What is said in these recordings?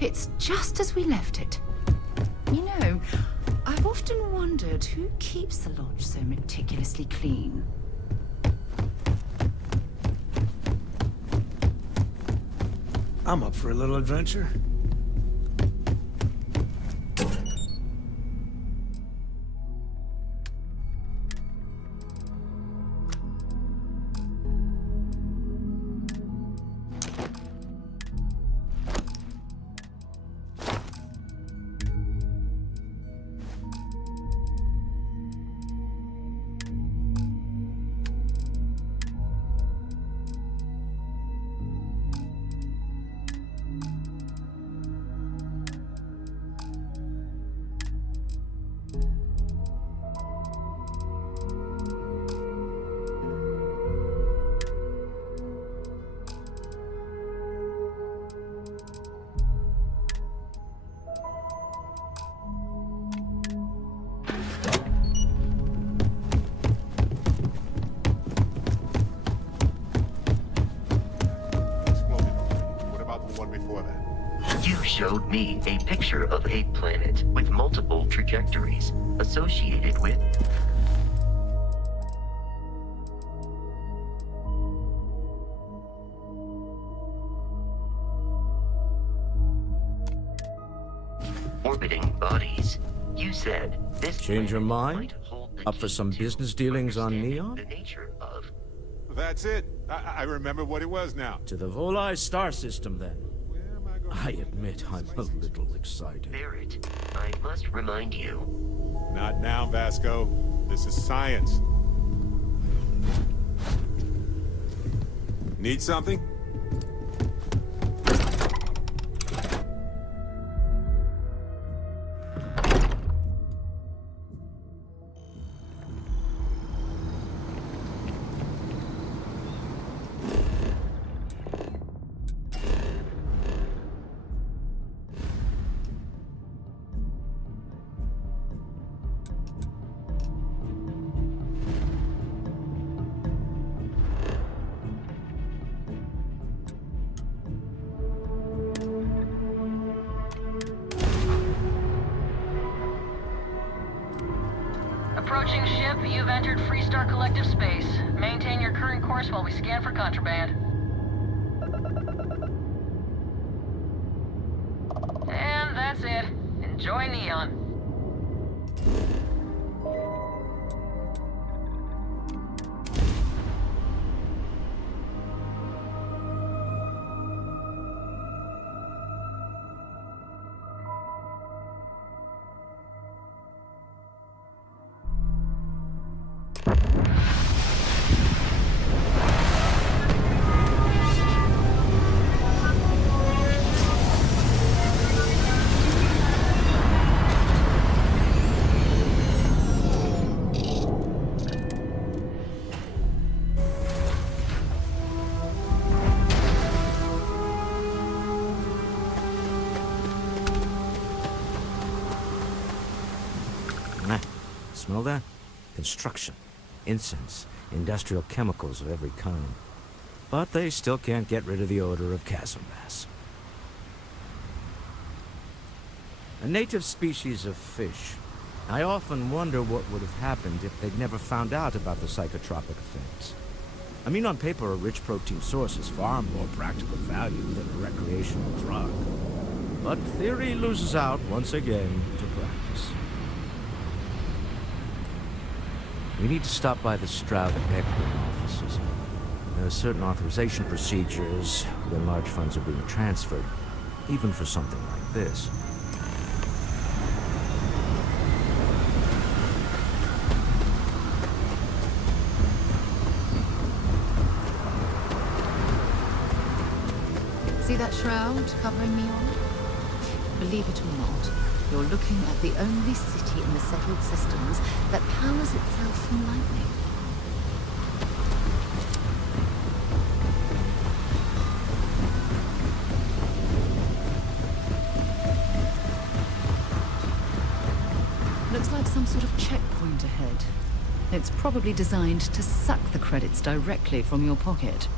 It's just as we left it. You know, I've often wondered who keeps the lodge so meticulously clean. I'm up for a little adventure. Showed me a picture of a planet with multiple trajectories associated with orbiting bodies. You said this change your mind? might hold the Up for key some to business dealings on understanding Neon? the nature of That's it. I remember what it was now. To the Volai star system, then. Where am I going? I admit I'm a little excited. Barrett. I must remind you. Not now, Vasco. This is science. Need something? Approaching ship, you've entered Freestar Collective space. Maintain your current course while we scan for contraband. And that's it. Enjoy Neon. Smell that? Construction, incense, industrial chemicals of every kind. But they still can't get rid of the odor of chasm bass. A native species of fish. I often wonder what would have happened if they'd never found out about the psychotropic effects. I mean, on paper, a rich protein source is far more practical value than a recreational drug. But theory loses out once again to practice. We need to stop by the Stroud and Equity offices. There are certain authorization procedures when large funds are being transferred, even for something like this. See that shroud covering Neon? Believe it or not, you're looking at the only city in the settled systems that powers itself from lightning. Looks like some sort of checkpoint ahead. It's probably designed to suck the credits directly from your pocket.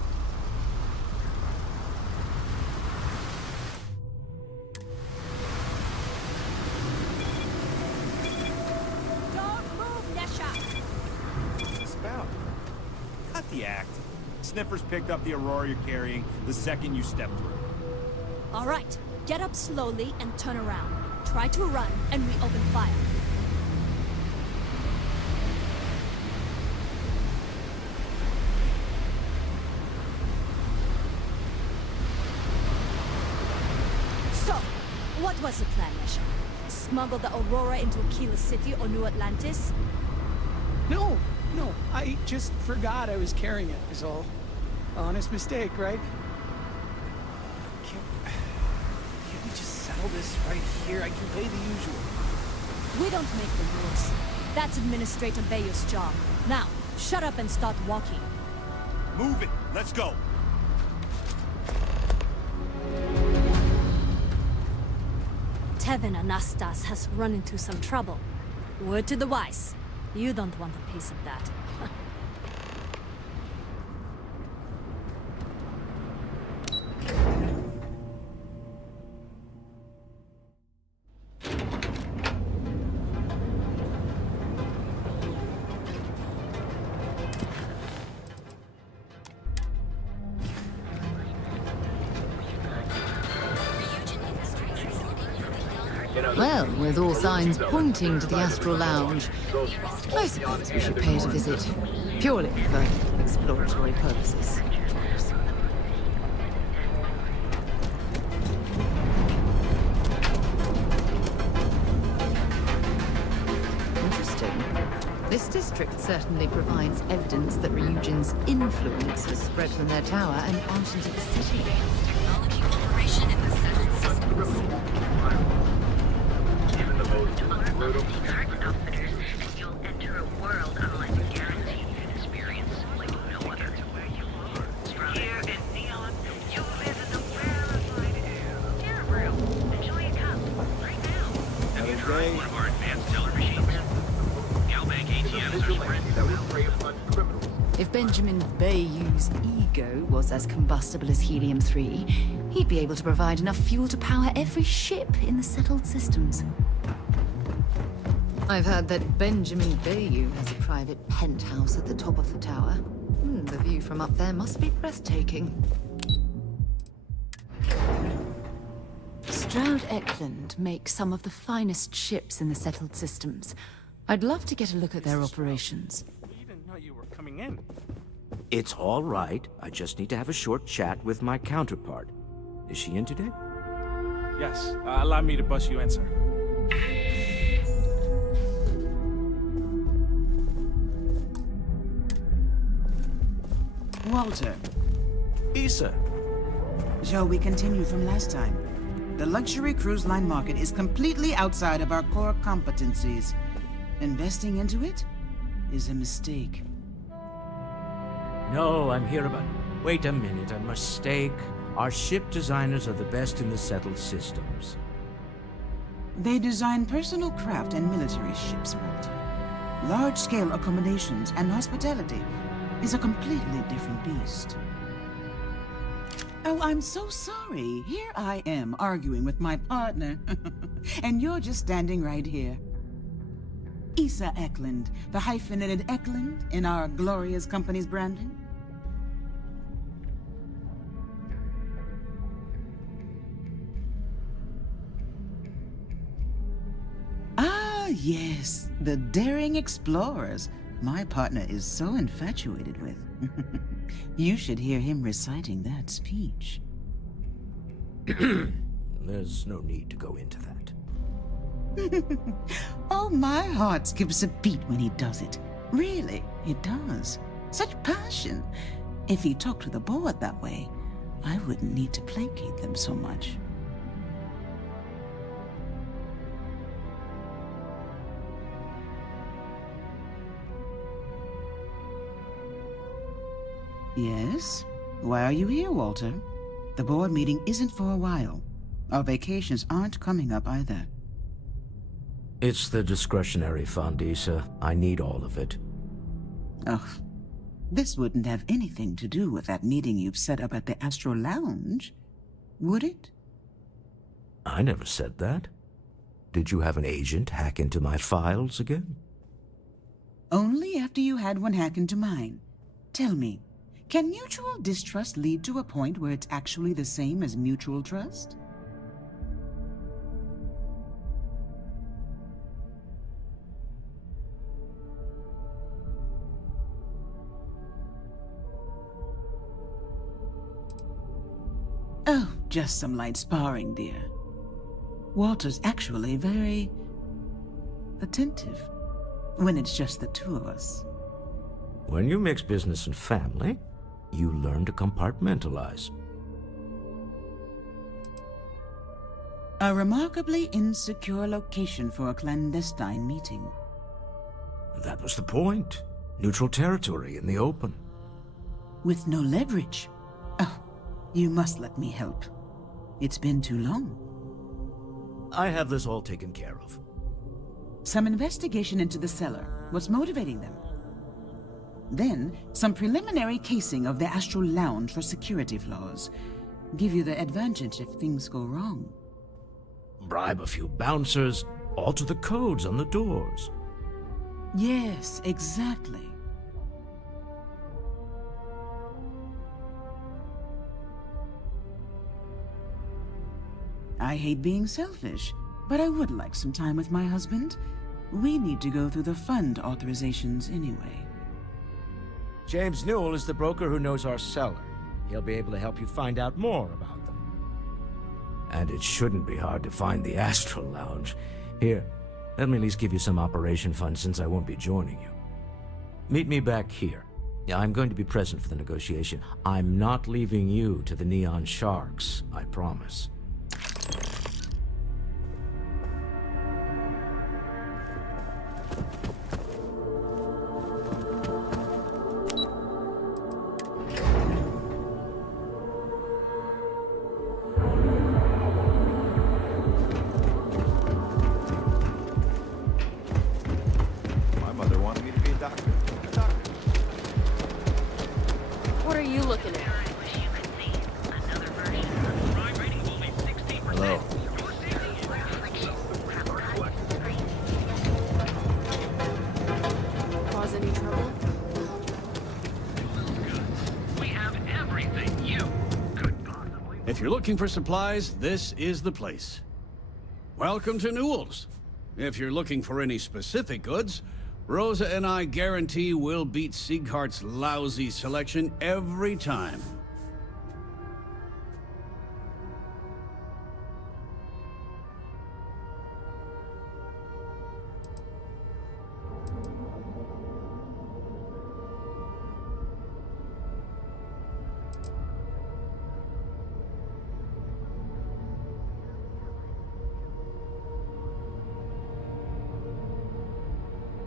the act. Sniffers picked up the Aurora you're carrying the second you stepped through. All right, get up slowly and turn around. Try to run, and we open fire. So, what was the plan, Misha? Smuggle the Aurora into Aquila City or New Atlantis? No, I just forgot I was carrying it, is all. Honest mistake, right? Can't we just settle this right here? I can pay the usual. We don't make the rules. That's Administrator Bayer's job. Now, shut up and start walking. Move it! Let's go! Tevin Anastas has run into some trouble. Word to the wise. You don't want a piece of that. Well, with all signs pointing to the Astral Lounge, I suppose we should pay it a visit. Purely for exploratory purposes. Interesting. This district certainly provides evidence that Ryujin's influence has spread from their tower and out into the city. Technology operation in the settled systems. The current outfitters, and you'll enter a world unlike a guaranteed experience like no other. Here in Neon, you live in the rarefied air. Gabriel, enjoy a cup right now. Have you tried one of our advanced teller machines? Galbank ATMs are spread. If Benjamin Bayou's ego was as combustible as helium-3, he'd be able to provide enough fuel to power every ship in the settled systems. I've heard that Benjamin Bayou has a private penthouse at the top of the tower. The view from up there must be breathtaking. Stroud Eklund makes some of the finest ships in the settled systems. I'd love to get a look at their operations. We didn't know you were coming in. It's all right. I just need to have a short chat with my counterpart. Is she in today? Yes, allow me to bust you in, sir. Walter. Issa. Shall we continue from last time? The luxury cruise line market is completely outside of our core competencies. Investing into it is a mistake. No, I'm here about... Wait a minute, a mistake. Our ship designers are the best in the settled systems. They design personal craft and military ships, Walter. Large-scale accommodations and hospitality is a completely different beast. Oh, I'm so sorry. Here I am arguing with my partner. And you're just standing right here. Issa Eklund, the hyphenated Eklund in our glorious company's branding. Ah, yes, the daring explorers my partner is so infatuated with. You should hear him reciting that speech. There's no need to go into that. Oh, my heart skips a beat when he does it. Really, it does. Such passion. If he talked to the board that way, I wouldn't need to placate them so much. Yes? Why are you here, Walter? The board meeting isn't for a while. Our vacations aren't coming up either. It's the discretionary fund, Issa. I need all of it. Ugh. This wouldn't have anything to do with that meeting you've set up at the Astral Lounge, would it? I never said that. Did you have an agent hack into my files again? Only after you had one hack into mine. Tell me, Can mutual distrust lead to a point where it's actually the same as mutual trust? Oh, just some light sparring, dear. Walter's actually very attentive when it's just the two of us. When you mix business and family, you learn to compartmentalize. A remarkably insecure location for a clandestine meeting. That was the point. Neutral territory in the open. With no leverage. Oh, you must let me help. It's been too long. I have this all taken care of. Some investigation into the cellar. What's motivating them? Then, some preliminary casing of the Astral Lounge for security flaws. Give you the advantage if things go wrong. Bribe a few bouncers, alter the codes on the doors. Yes, exactly. I hate being selfish, but I would like some time with my husband. We need to go through the fund authorizations anyway. James Newell is the broker who knows our cellar. He'll be able to help you find out more about them. And it shouldn't be hard to find the Astral Lounge. Here, let me at least give you some operation funds since I won't be joining you. Meet me back here. I'm going to be present for the negotiation. I'm not leaving you to the Neon Sharks, I promise. My mother wanted me to be a doctor. What are you looking at? Hello. Cause any trouble? We have everything you could possibly... If you're looking for supplies, this is the place. Welcome to Newell's. If you're looking for any specific goods, Rosa and I guarantee we'll beat Sieghart's lousy selection every time.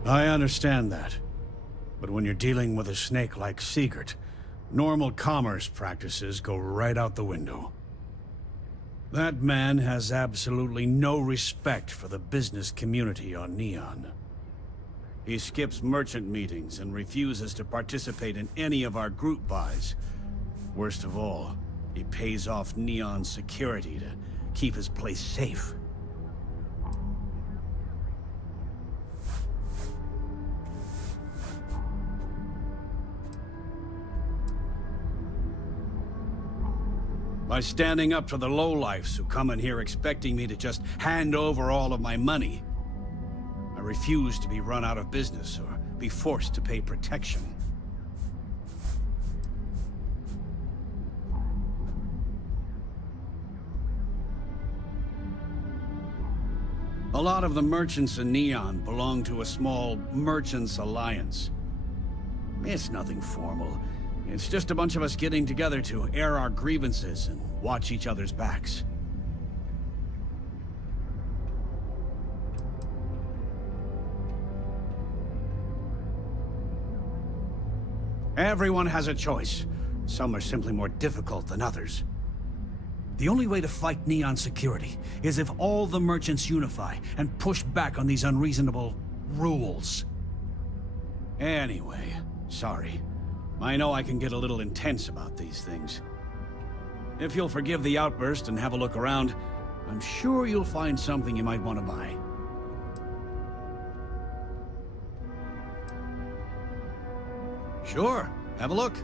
I understand that. But when you're dealing with a snake like Siegert, normal commerce practices go right out the window. That man has absolutely no respect for the business community on Neon. He skips merchant meetings and refuses to participate in any of our group buys. Worst of all, he pays off Neon security to keep his place safe. By standing up to the lowlifes who come in here expecting me to just hand over all of my money. I refuse to be run out of business or be forced to pay protection. A lot of the merchants in Neon belong to a small merchants alliance. It's nothing formal. It's just a bunch of us getting together to air our grievances and watch each other's backs. Everyone has a choice. Some are simply more difficult than others. The only way to fight Neon security is if all the merchants unify and push back on these unreasonable rules. Anyway, sorry. I know I can get a little intense about these things. If you'll forgive the outburst and have a look around, I'm sure you'll find something you might want to buy. Sure, have a look.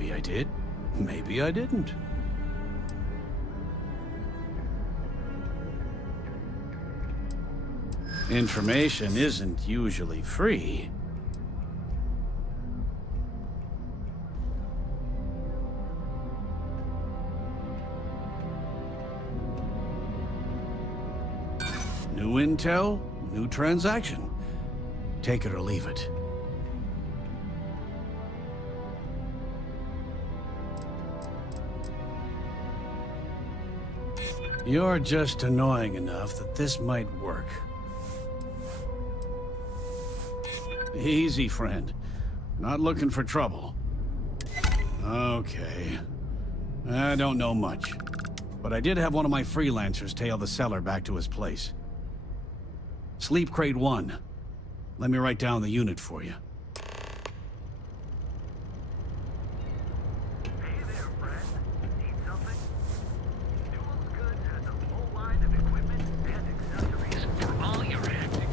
Maybe I did. Maybe I didn't. Information isn't usually free. New intel, new transaction. Take it or leave it. You're just annoying enough that this might work. Easy, friend. Not looking for trouble. Okay. I don't know much. But I did have one of my freelancers tail the seller back to his place. Sleep Crate 1. Let me write down the unit for you. Hey there, friend. Need something? Newell's Goods has a full line of equipment and accessories for all your antics.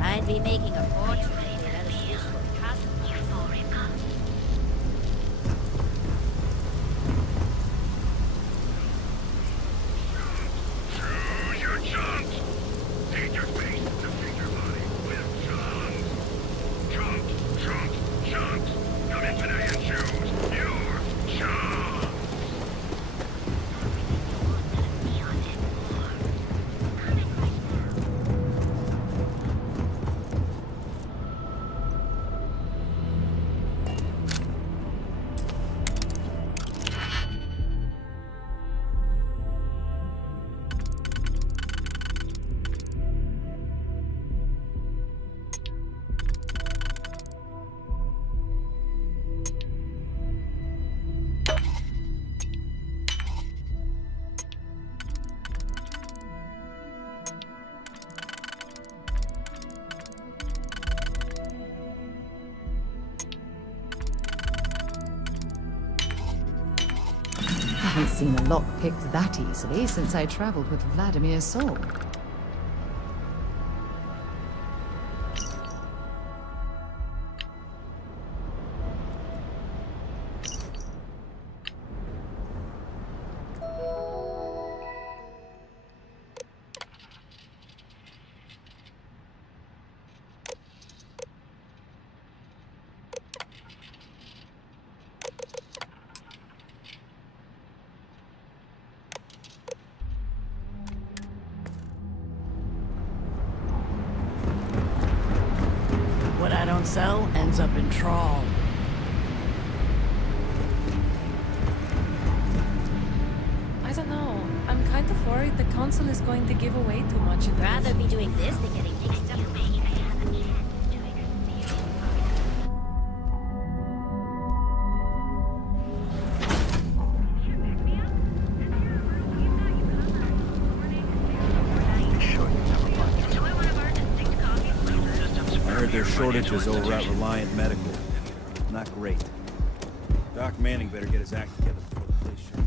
I'd be making a fortune if you let us use your trust. Choose your chunks. Take your face to fit your body with chunks. Chunks, chunks, chunks. Come in today and choose your chunks. I haven't seen a lock picked that easily since I traveled with Vladimir's soul. What I don't sell ends up in trawl. I don't know. I'm kind of worried the council is going to give away too much. Rather be doing this than getting mixed up. Enjoy one of our distinct coffee flavors. shortages over at Reliant Medical. Not great. Doc Manning better get his act together before the place shuts.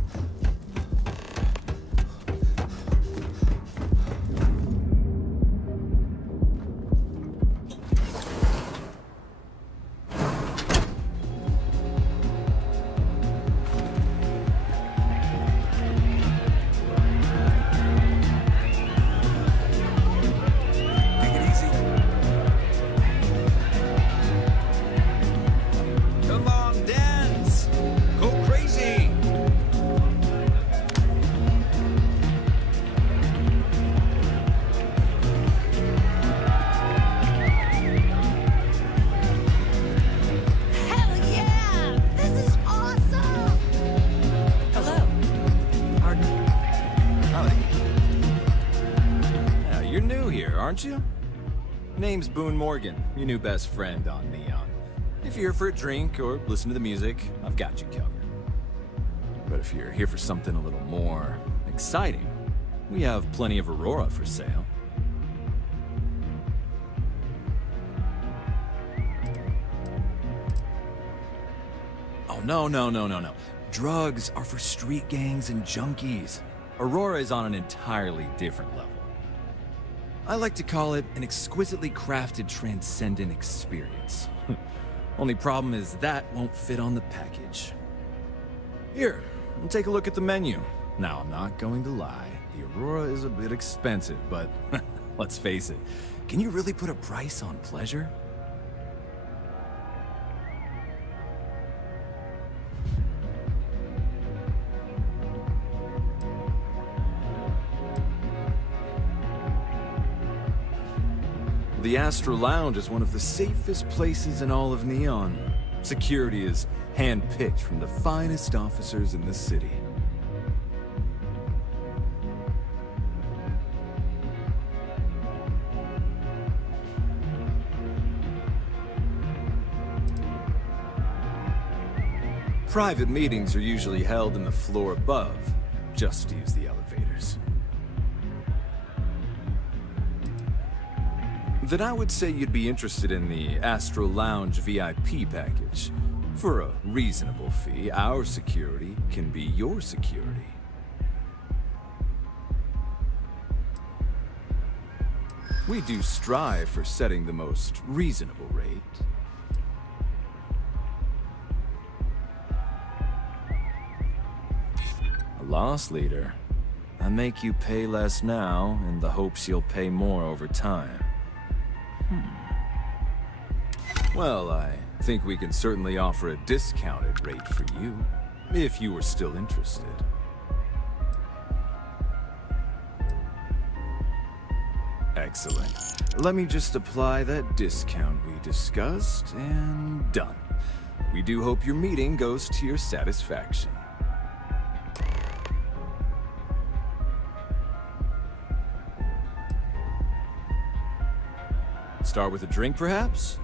Aren't you? Name's Boone Morgan, your new best friend on Neon. If you're here for a drink or listen to the music, I've got you covered. But if you're here for something a little more exciting, we have plenty of Aurora for sale. Oh, no. Drugs are for street gangs and junkies. Aurora is on an entirely different level. I like to call it an exquisitely crafted, transcendent experience. Only problem is that won't fit on the package. Here, take a look at the menu. Now, I'm not going to lie. The Aurora is a bit expensive, but let's face it. Can you really put a price on pleasure? The Astra Lounge is one of the safest places in all of Neon. Security is hand-picked from the finest officers in the city. Private meetings are usually held in the floor above. Just use the elevators. Then I would say you'd be interested in the Astral Lounge VIP package. For a reasonable fee, our security can be your security. We do strive for setting the most reasonable rate. A loss leader. I make you pay less now in the hopes you'll pay more over time. Well, I think we can certainly offer a discounted rate for you, if you were still interested. Excellent. Let me just apply that discount we discussed, and done. We do hope your meeting goes to your satisfaction. Start with a drink, perhaps?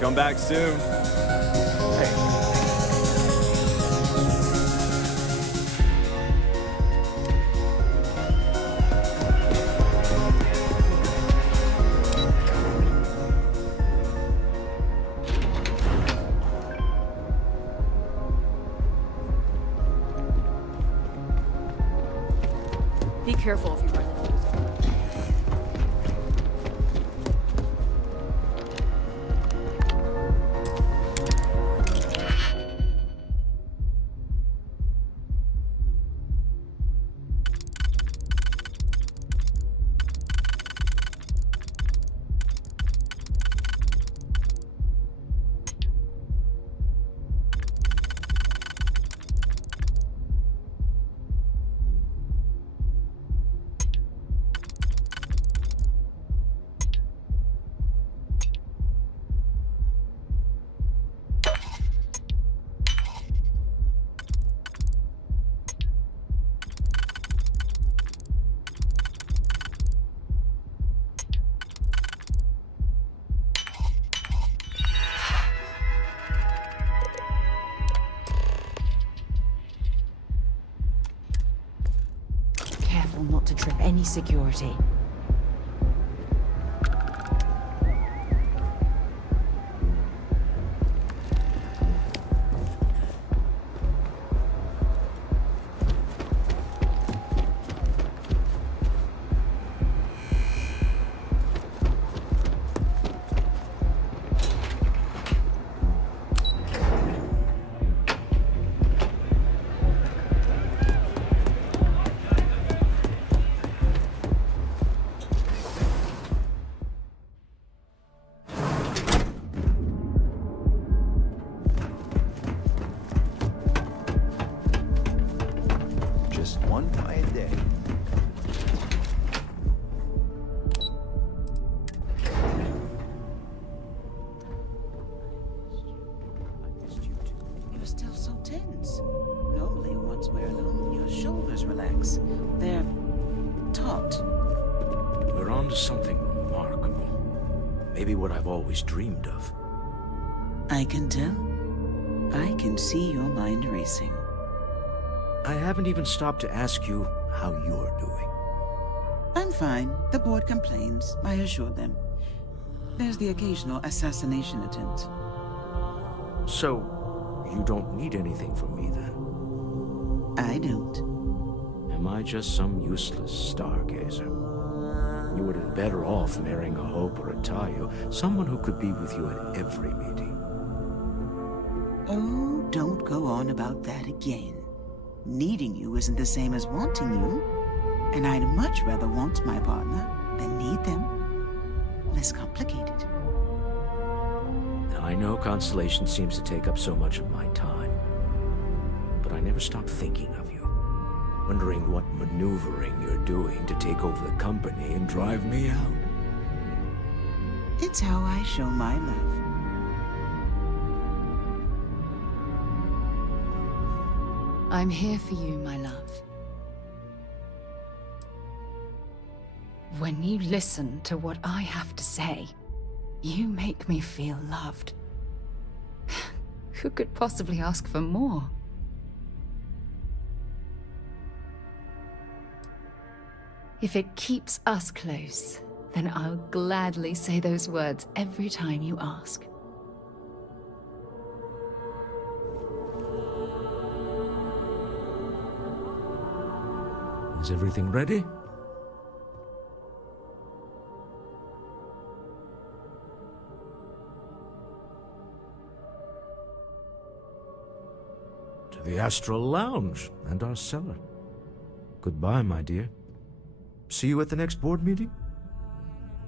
Come back soon. Hey. Be careful if you run into this. careful not to trip any security. Just one quiet day. You're still so tense. Normally, once we're alone, your shoulders relax. They're taut. We're on to something remarkable. Maybe what I've always dreamed of. I can tell. I can see your mind racing. I haven't even stopped to ask you how you're doing. I'm fine. The board complains. I assure them. There's the occasional assassination attempt. So, you don't need anything from me then? I don't. Am I just some useless stargazer? You would have been better off marrying a Hope or a Tayo, someone who could be with you at every meeting. Oh, don't go on about that again. Needing you isn't the same as wanting you. And I'd much rather want my partner than need them. Less complicated. I know Constellation seems to take up so much of my time. But I never stop thinking of you. Wondering what maneuvering you're doing to take over the company and drive me out. It's how I show my love. I'm here for you, my love. When you listen to what I have to say, you make me feel loved. Who could possibly ask for more? If it keeps us close, then I'll gladly say those words every time you ask. Is everything ready? To the Astral Lounge and our cellar. Goodbye, my dear. See you at the next board meeting?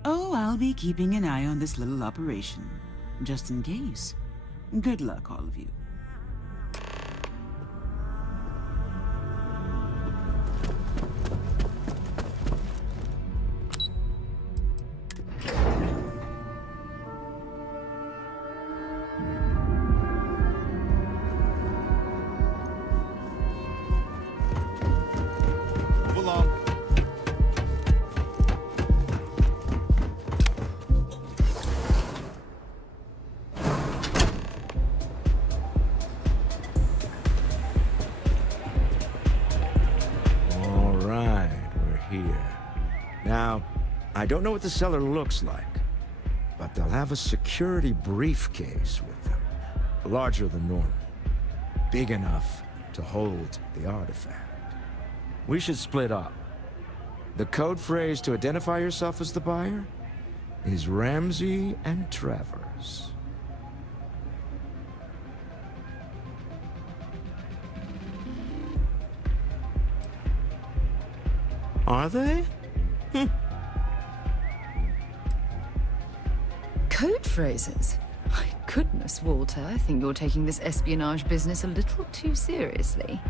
Oh, I'll be keeping an eye on this little operation, just in case. Good luck, all of you. Move along. All right, we're here. Now, I don't know what the cellar looks like, but they'll have a security briefcase with them. Larger than normal. Big enough to hold the artifact. We should split up. The code phrase to identify yourself as the buyer is Ramsey and Travers. Are they? Code phrases? My goodness, Walter, I think you're taking this espionage business a little too seriously.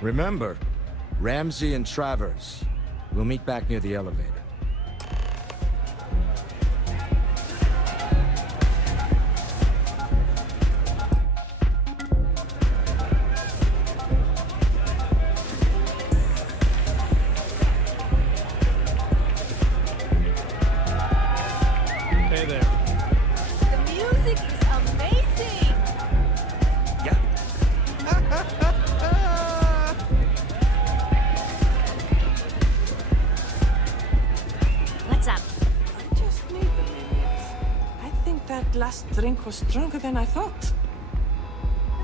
Remember, Ramsey and Travers. We'll meet back near the elevator. Hey there. The music is amazing! last drink was stronger than I thought.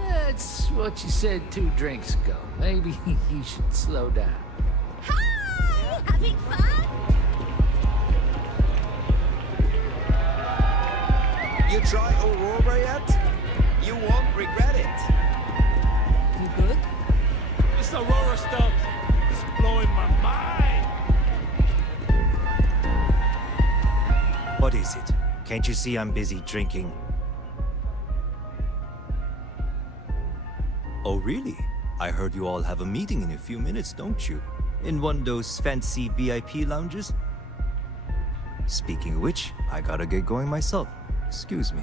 That's what you said 2 drinks ago. Maybe you should slow down. Hi! Having fun? You try Aurora yet? You won't regret it. You good? This Aurora stuff is blowing my mind. What is it? Can't you see I'm busy drinking? Oh, really? I heard you all have a meeting in a few minutes, don't you? In one of those fancy VIP lounges? Speaking of which, I gotta get going myself. Excuse me.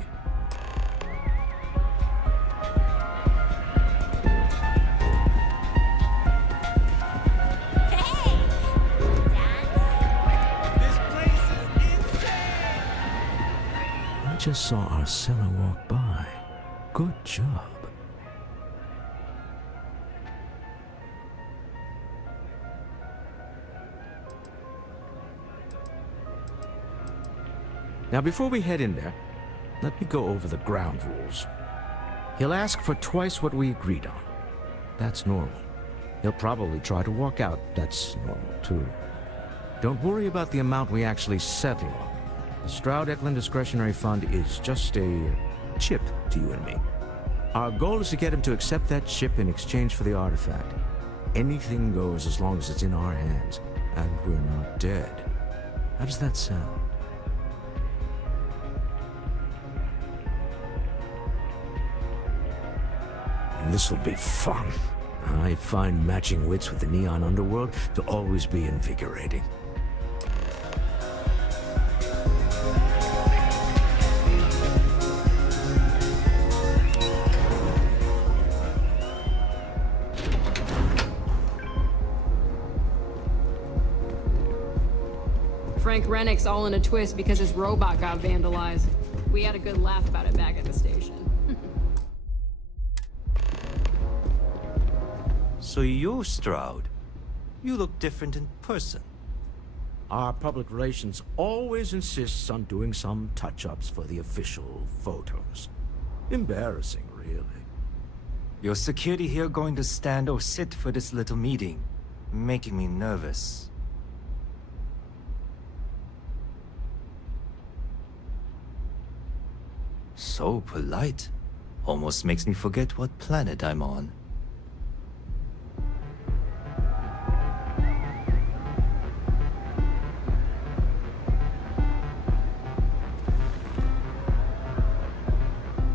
I just saw Arcella walk by. Good job. Now, before we head in there, let me go over the ground rules. He'll ask for twice what we agreed on. That's normal. He'll probably try to walk out. That's normal, too. Don't worry about the amount we actually settle on. The Stroud-Eklund Discretionary Fund is just a chip to you and me. Our goal is to get him to accept that chip in exchange for the artifact. Anything goes as long as it's in our hands, and we're not dead. How does that sound? This'll be fun. I find matching wits with the neon underworld to always be invigorating. Frank Rennick's all in a twist because his robot got vandalized. We had a good laugh about it back at the station. So you're Stroud. You look different in person. Our public relations always insists on doing some touch-ups for the official photos. Embarrassing, really. Your security here going to stand or sit for this little meeting, making me nervous. So polite. Almost makes me forget what planet I'm on.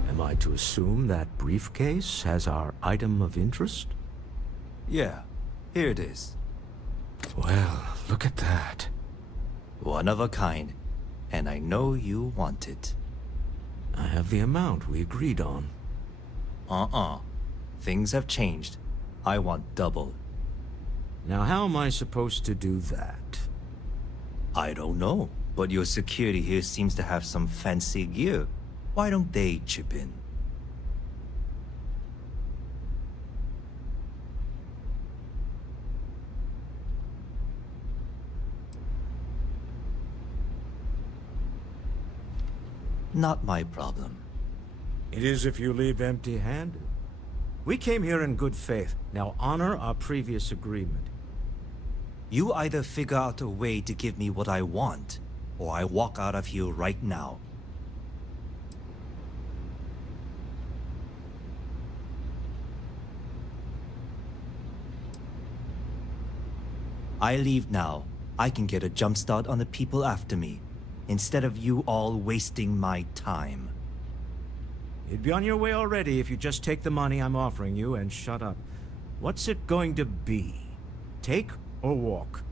Am I to assume that briefcase has our item of interest? Yeah, here it is. Well, look at that. One of a kind, and I know you want it. I have the amount we agreed on. Things have changed. I want double. Now, how am I supposed to do that? I don't know, but your security here seems to have some fancy gear. Why don't they chip in? Not my problem. It is if you leave empty-handed. We came here in good faith. Now honor our previous agreement. You either figure out a way to give me what I want, or I walk out of here right now. I leave now. I can get a jump start on the people after me, instead of you all wasting my time. You'd be on your way already if you just take the money I'm offering you and shut up. What's it going to be? Take or walk?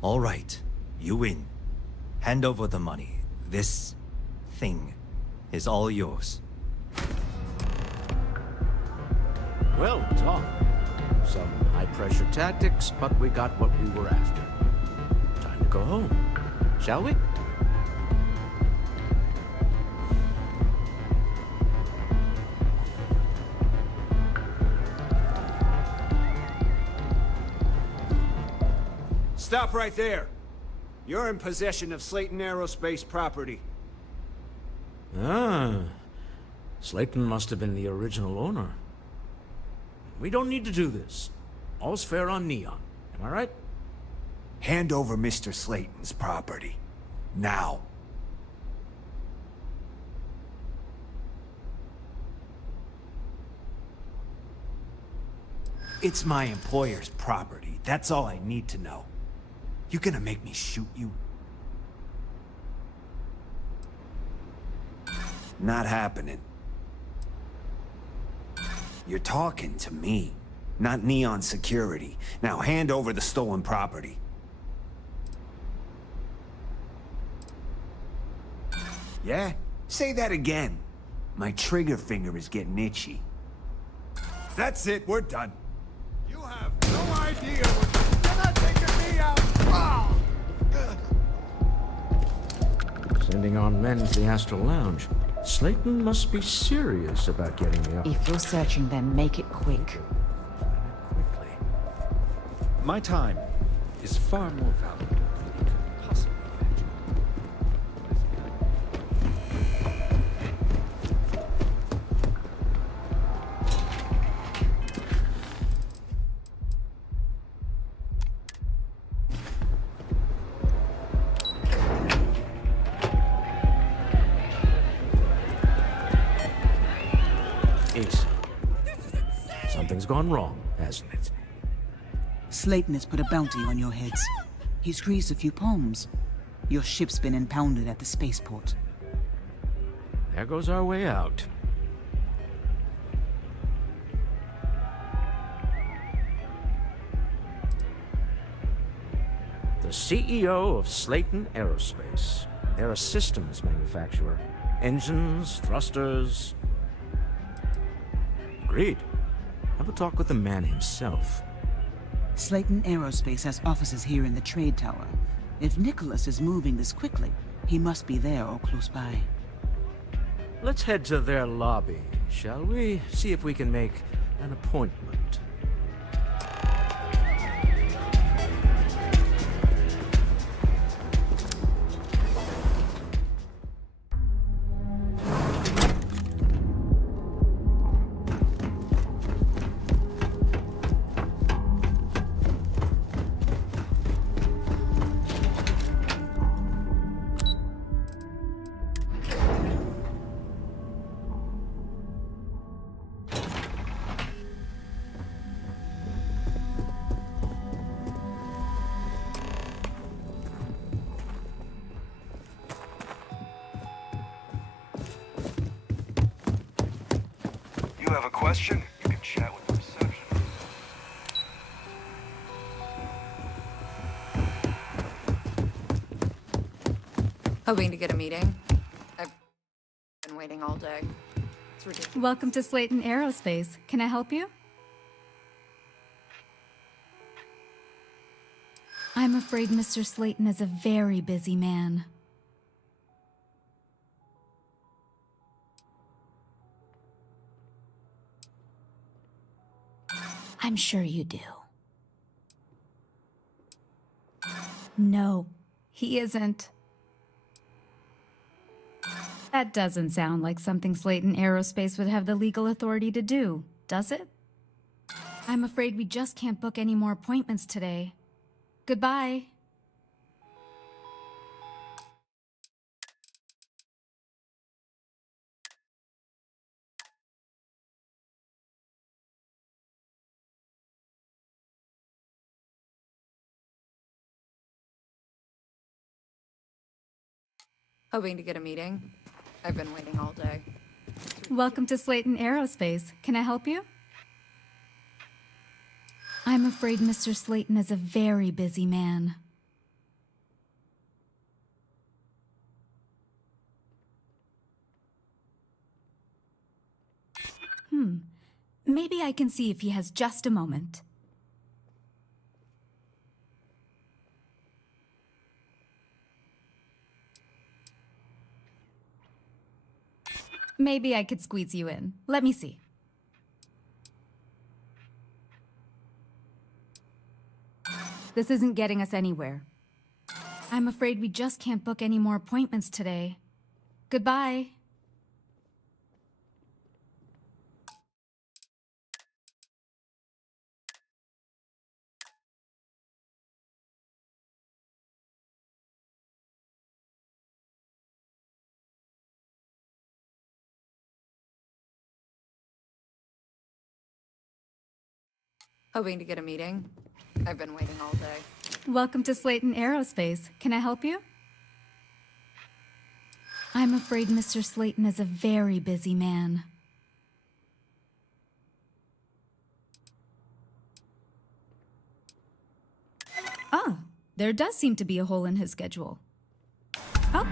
All right, you win. Hand over the money. This thing is all yours. Well done. Some high-pressure tactics, but we got what we were after. Time to go home, shall we? Stop right there. You're in possession of Slayton Aerospace property. Ah. Slayton must have been the original owner. We don't need to do this. All's fair on Neon. Am I right? Hand over Mr. Slayton's property. Now. It's my employer's property. That's all I need to know. You gonna make me shoot you? Not happening. You're talking to me, not Neon Security. Now hand over the stolen property. Yeah? Say that again. My trigger finger is getting itchy. That's it, we're done. You have no idea what you're not taking me out. Ah! Sending on men to the Astral Lounge. Slayton must be serious about getting me up. If you're searching, then make it quick. My time is far more valuable than you could possibly Ace. Something's gone wrong, hasn't it? Slayton has put a bounty on your heads. He's greased a few palms. Your ship's been impounded at the spaceport. There goes our way out. The CEO of Slayton Aerospace. They're a systems manufacturer. Engines, thrusters. Agreed. Have a talk with the man himself. Slayton Aerospace has offices here in the trade tower. If Nicholas is moving this quickly, he must be there or close by. Let's head to their lobby, shall we? See if we can make an appointment. You have a question? You can chat with the reception. Hoping to get a meeting. I've been waiting all day. It's ridiculous. Welcome to Slayton Aerospace. Can I help you? I'm afraid Mr. Slayton is a very busy man. I'm sure you do. No, he isn't. That doesn't sound like something Slayton Aerospace would have the legal authority to do, does it? I'm afraid we just can't book any more appointments today. Goodbye. Hoping to get a meeting. I've been waiting all day. Welcome to Slayton Aerospace. Can I help you? I'm afraid Mr. Slayton is a very busy man. Maybe I can see if he has just a moment. Maybe I could squeeze you in. Let me see. This isn't getting us anywhere. I'm afraid we just can't book any more appointments today. Goodbye. Hoping to get a meeting? I've been waiting all day. Welcome to Slayton Aerospace. Can I help you? I'm afraid Mr. Slayton is a very busy man. Ah, there does seem to be a hole in his schedule. Oh,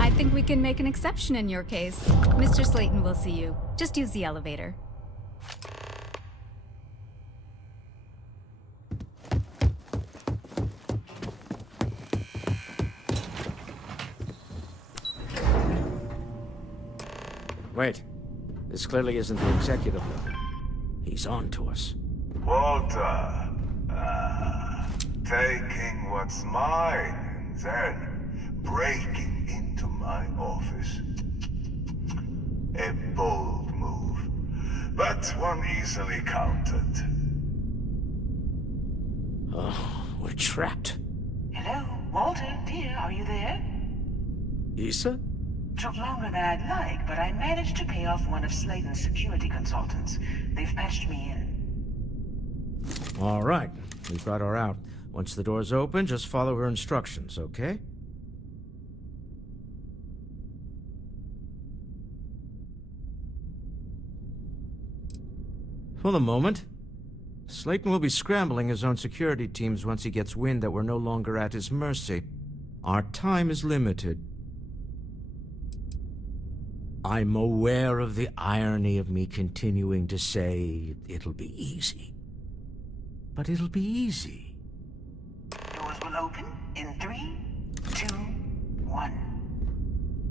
I think we can make an exception in your case. Mr. Slayton will see you. Just use the elevator. Wait. This clearly isn't the executive level. He's on to us. Walter. Taking what's mine and then breaking into my office. A bold move, but one easily countered. Oh, we're trapped. Hello, Walter, dear, are you there? Issa? Took longer than I'd like, but I managed to pay off one of Slayton's security consultants. They've patched me in. All right, we've got her out. Once the door's open, just follow her instructions, okay? For the moment, Slayton will be scrambling his own security teams once he gets wind that we're no longer at his mercy. Our time is limited. I'm aware of the irony of me continuing to say it'll be easy. But it'll be easy. Doors will open in 3, 2, 1.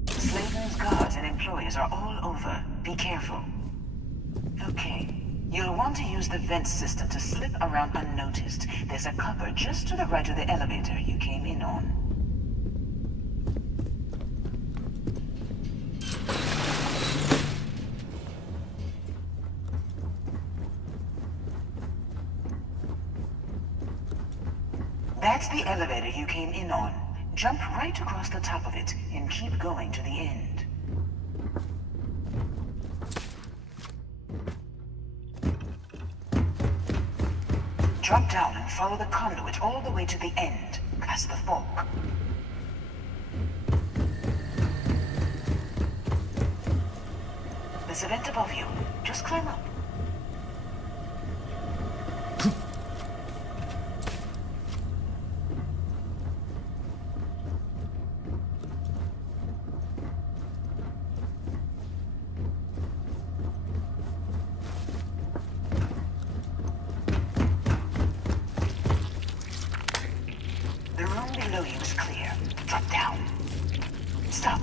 Slayton's guards and employees are all over. Be careful. Okay. You'll want to use the vent system to slip around unnoticed. There's a cupboard just to the right of the elevator you came in on. That's the elevator you came in on. Jump right across the top of it and keep going to the end. Drop down and follow the conduit all the way to the end, past the fork. There's a vent above you. Just climb up. The room below you is clear. Drop down. Stop.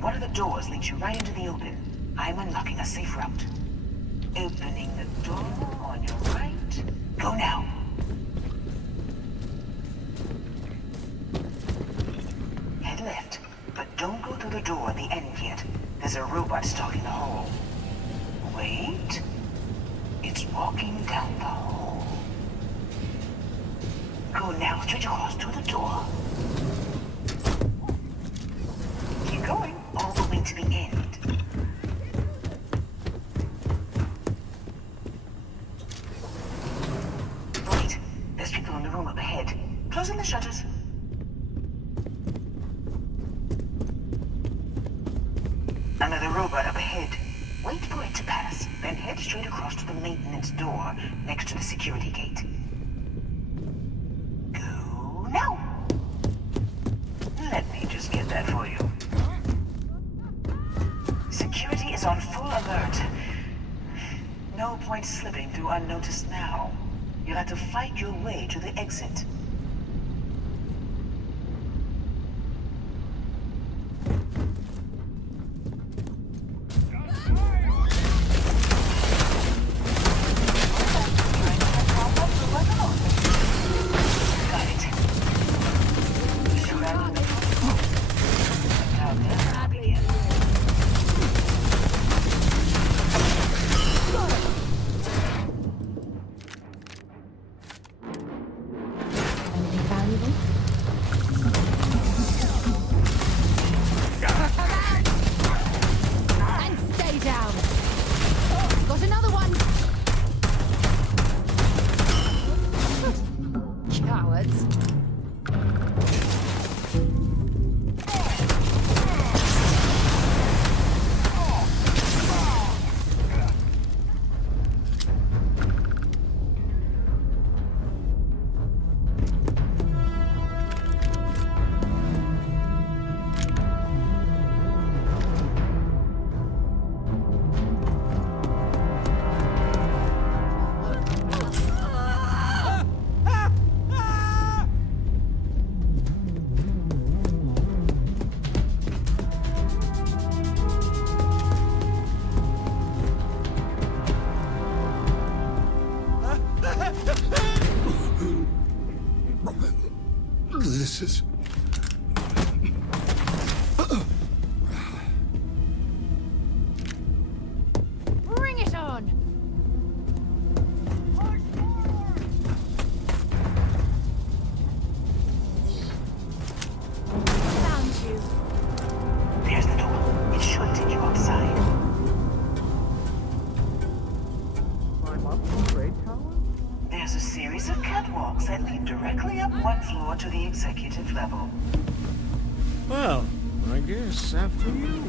One of the doors leads you right into the open. I'm unlocking a safe route. Opening the door on your right. Go now. Head left, but don't go through the door at the end yet. There's a robot stalking the hall. Wait. It's walking down the hall. Go now, straight across to the door. Keep going, all the way to the end. Wait, there's people in the room up ahead. Closing the shutters. Another robot up ahead. Wait for it to pass, then head straight across to the maintenance door next to the security gate. Go now. Let me just get that for you. Security is on full alert. No point slipping through unnoticed now. You'll have to fight your way to the exit. Jesus. Bring it on! Found you. There's the door. It should take you outside. Climb up the trade tower? There's a series of catwalks that lead directly up one floor to the executive level. Well, I guess after you.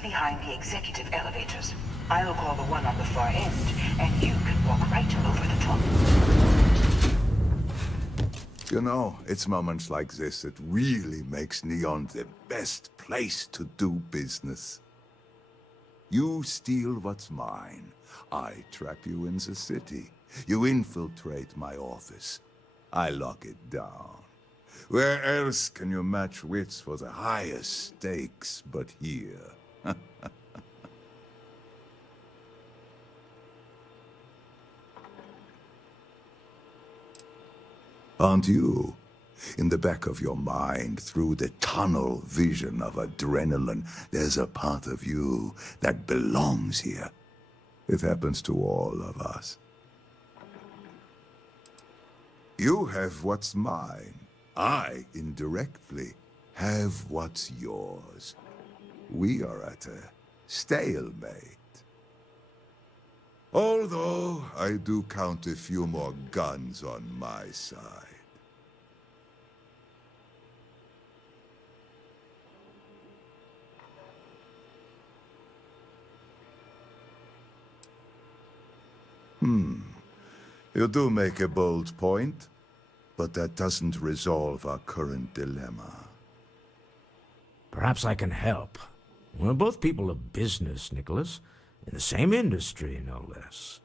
just behind the executive elevators. I'll call the one on the far end, and you can walk right over the top. You know, it's moments like this that really makes Neon the best place to do business. You steal what's mine. I trap you in the city. You infiltrate my office. I lock it down. Where else can you match wits for the highest stakes but here? Aren't you? In the back of your mind, through the tunnel vision of adrenaline, there's a part of you that belongs here. It happens to all of us. You have what's mine. I, indirectly, have what's yours. We are at a stalemate. Although, I do count a few more guns on my side. You do make a bold point, but that doesn't resolve our current dilemma. Perhaps I can help. We're both people of business, Nicholas. In the same industry, no less.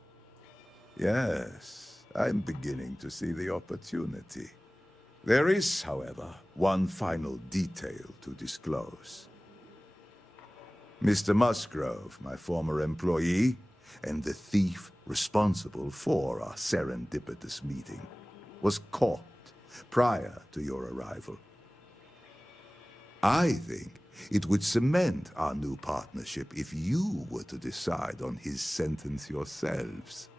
Yes, I'm beginning to see the opportunity. There is, however, one final detail to disclose. Mr. Musgrove, my former employee, and the thief responsible for our serendipitous meeting, was caught prior to your arrival. I think it would cement our new partnership if you were to decide on his sentence yourselves.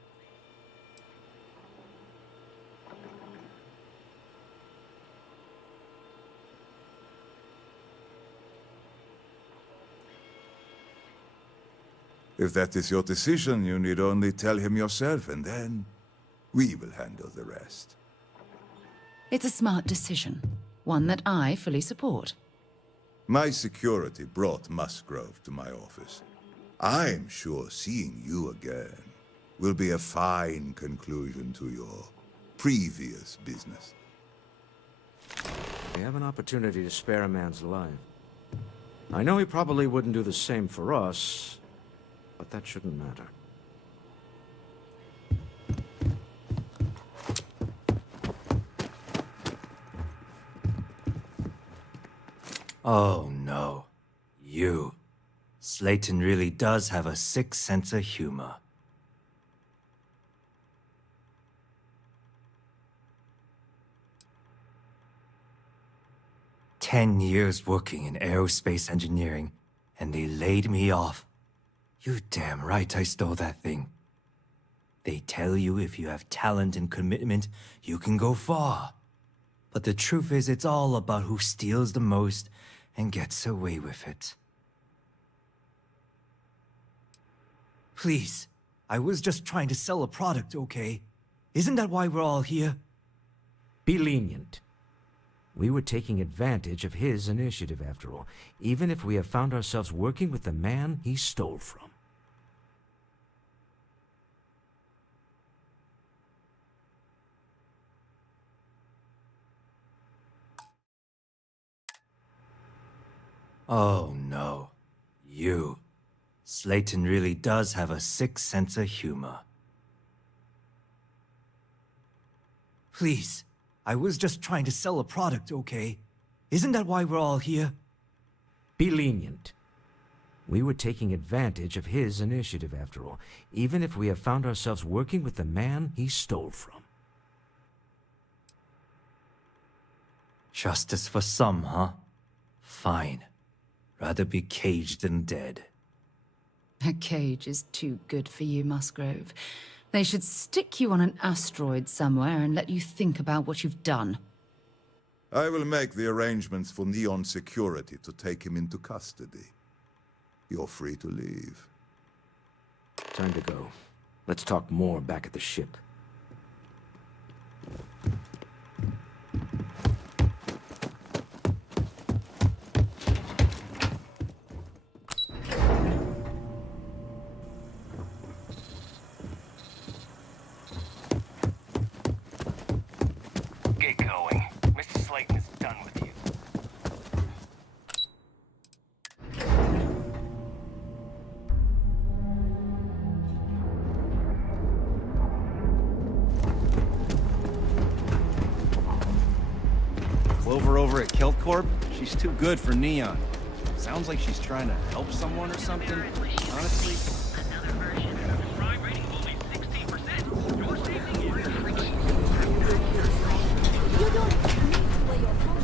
If that is your decision, you need only tell him yourself, and then we will handle the rest. It's a smart decision, one that I fully support. My security brought Musgrove to my office. I'm sure seeing you again will be a fine conclusion to your previous business. We have an opportunity to spare a man's life. I know he probably wouldn't do the same for us, but that shouldn't matter. Oh no. You. Slayton really does have a sick sense of humor. "10 years working in aerospace engineering, and they laid me off. You damn right I stole that thing. They tell you if you have talent and commitment, you can go far. But the truth is, it's all about who steals the most and gets away with it. Please, I was just trying to sell a product, okay? Isn't that why we're all here?" Be lenient. We were taking advantage of his initiative, after all, even if we have found ourselves working with the man he stole from. Oh no. You. Slayton really does have a sick sense of humor. Please, I was just trying to sell a product, okay? Isn't that why we're all here? Be lenient. We were taking advantage of his initiative, after all, even if we have found ourselves working with the man he stole from. Justice for some, huh? Fine. Rather be caged than dead. A cage is too good for you, Musgrove. They should stick you on an asteroid somewhere and let you think about what you've done. I will make the arrangements for Neon Security to take him into custody. You're free to leave. Time to go. Let's talk more back at the ship. over at Kilt Corp, she's too good for Neon. Sounds like she's trying to help someone or something. Honestly... You don't need to play your opponent.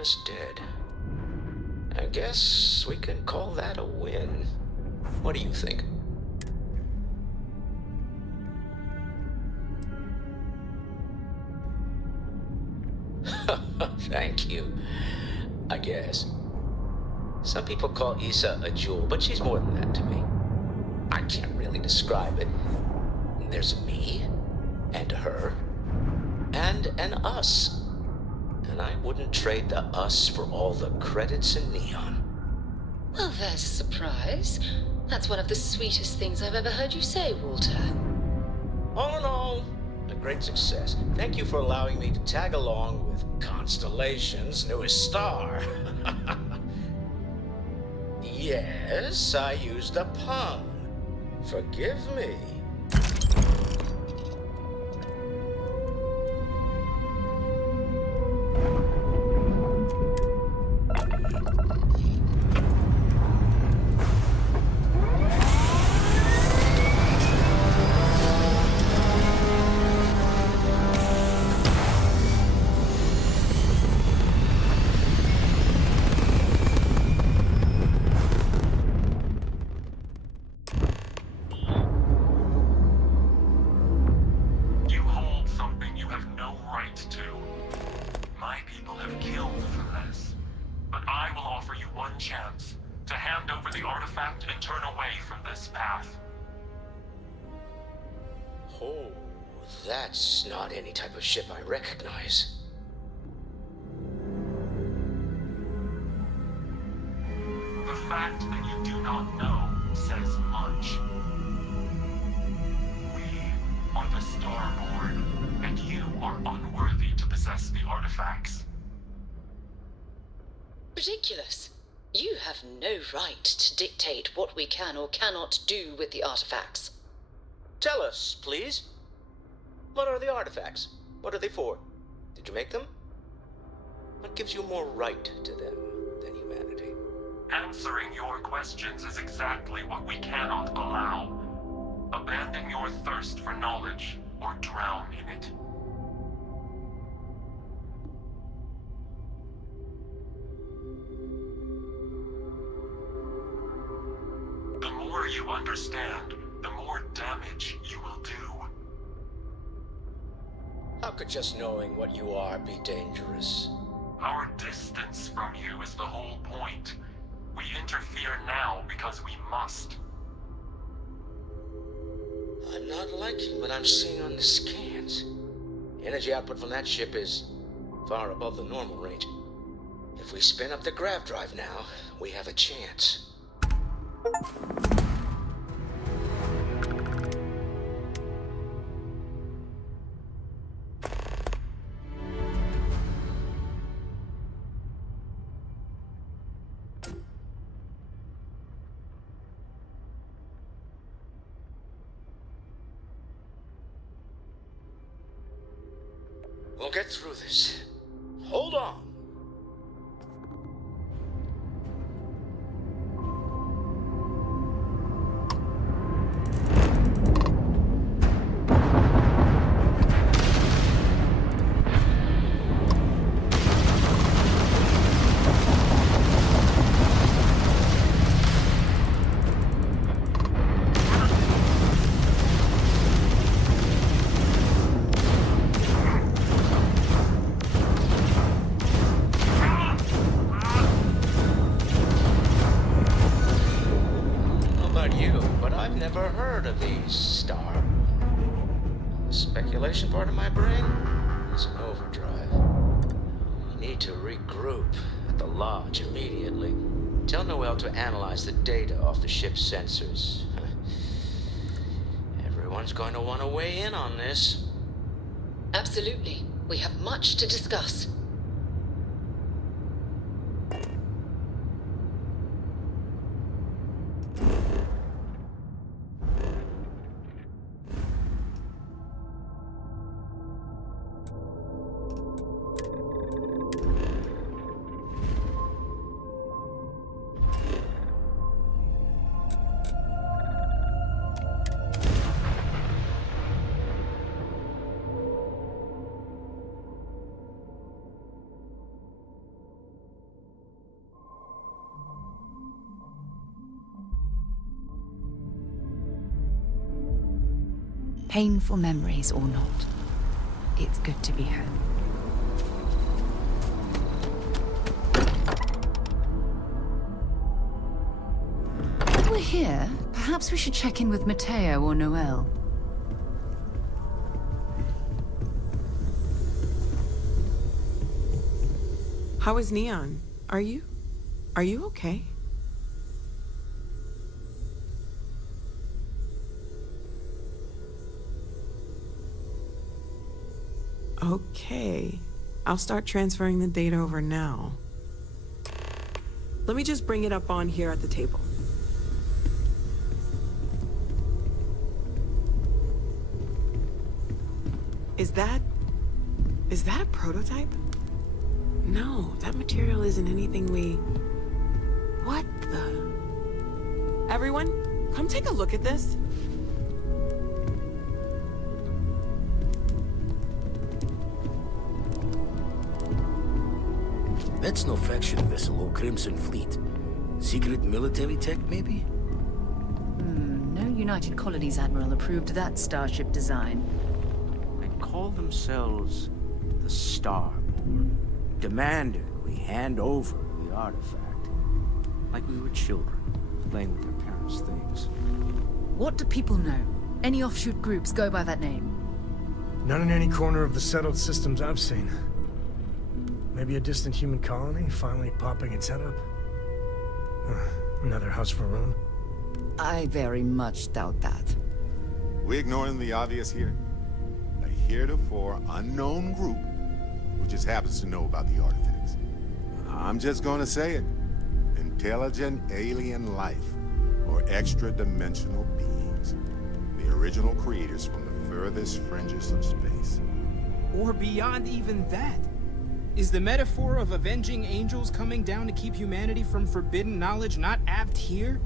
Us dead. I guess we can call that a win. What do you think? Thank you. I guess. Some people call Issa a jewel, but she's more than that to me. I can't really describe it. There's a me, and a her, and an us. And I wouldn't trade the us for all the credits in Neon. Well, there's a surprise. That's one of the sweetest things I've ever heard you say, Walter. All in all, a great success. Thank you for allowing me to tag along with Constellation's newest star. Yes, I used a pun. Forgive me. That's not any type of ship I recognize. The fact that you do not know says much. We are the Starborn, and you are unworthy to possess the artifacts. Ridiculous. You have no right to dictate what we can or cannot do with the artifacts. Tell us, please. What are the artifacts? What are they for? Did you make them? What gives you more right to them than humanity? Answering your questions is exactly what we cannot allow. Abandon your thirst for knowledge, or drown in it. The more you understand, the more damage you will do. How could just knowing what you are be dangerous? Our distance from you is the whole point. We interfere now because we must. I'm not liking what I'm seeing on the scans. Energy output from that ship is far above the normal range. If we spin up the grav drive now, we have a chance. We'll get through this. Hold on. Never heard of these Star. The speculation part of my brain is in overdrive. We need to regroup at the lodge immediately. Tell Noel to analyze the data off the ship's sensors. Everyone's going to want to weigh in on this. Absolutely. We have much to discuss. Painful memories or not, it's good to be home. While we're here, perhaps we should check in with Mateo or Noel. How is Neon? Are you okay? Okay, I'll start transferring the data over now. Let me just bring it up on here at the table. Is that a prototype? No, that material isn't anything we... What the... Everyone, come take a look at this. That's no faction vessel or Crimson Fleet. Secret military tech, maybe? No United Colonies Admiral approved that starship design. They call themselves the Starborn, demanded we hand over the artifact. Like we were children, playing with their parents' things. What do people know? Any offshoot groups go by that name? Not in any corner of the settled systems I've seen. Maybe a distant human colony finally popping its head up? Another house for Rune? I very much doubt that. We ignoring the obvious here? A heretofore unknown group who just happens to know about the artifacts. I'm just gonna say it. Intelligent alien life, or extra-dimensional beings. The original creators from the furthest fringes of space. Or beyond even that. Is the metaphor of avenging angels coming down to keep humanity from forbidden knowledge not apt here?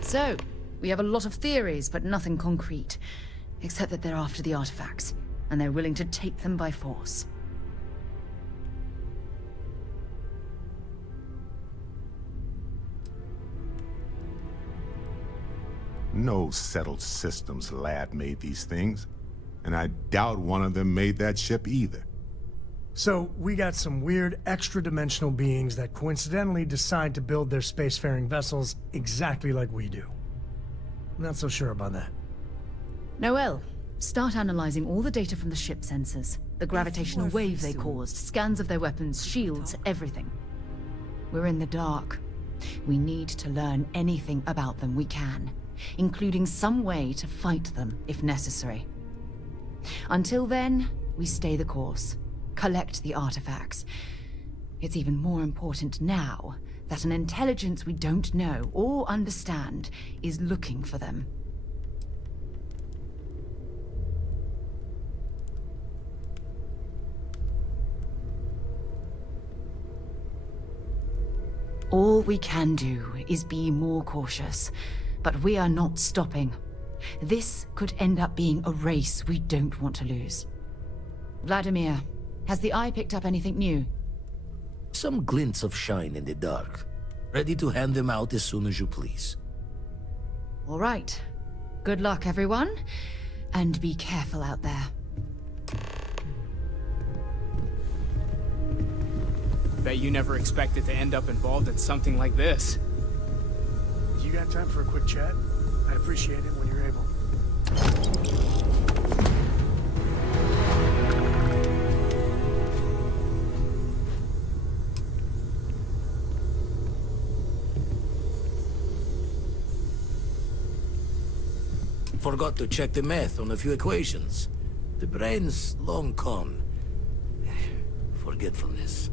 So, we have a lot of theories, but nothing concrete. Except that they're after the artifacts, and they're willing to take them by force. No settled systems lab made these things, and I doubt one of them made that ship either. So, we got some weird extra-dimensional beings that coincidentally decide to build their spacefaring vessels exactly like we do. Not so sure about that. Noel, start analyzing all the data from the ship sensors. The gravitational wave they caused, scans of their weapons, shields, everything. We're in the dark. We need to learn anything about them we can, including some way to fight them if necessary. Until then, we stay the course, collect the artifacts. It's even more important now that an intelligence we don't know or understand is looking for them. All we can do is be more cautious, but we are not stopping. This could end up being a race we don't want to lose. Vladimir, has the Eye picked up anything new? Some glints of shine in the dark. Ready to hand them out as soon as you please. All right. Good luck, everyone. And be careful out there. Bet you never expected to end up involved in something like this. You got time for a quick chat? I'd appreciate it when you're able. Forgot to check the math on a few equations. The brain's long gone. Forgetfulness.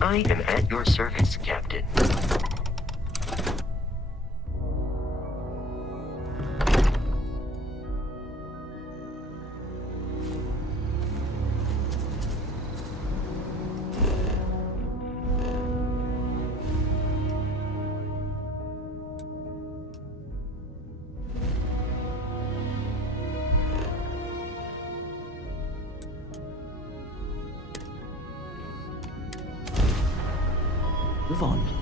I am at your service, Captain. Move on.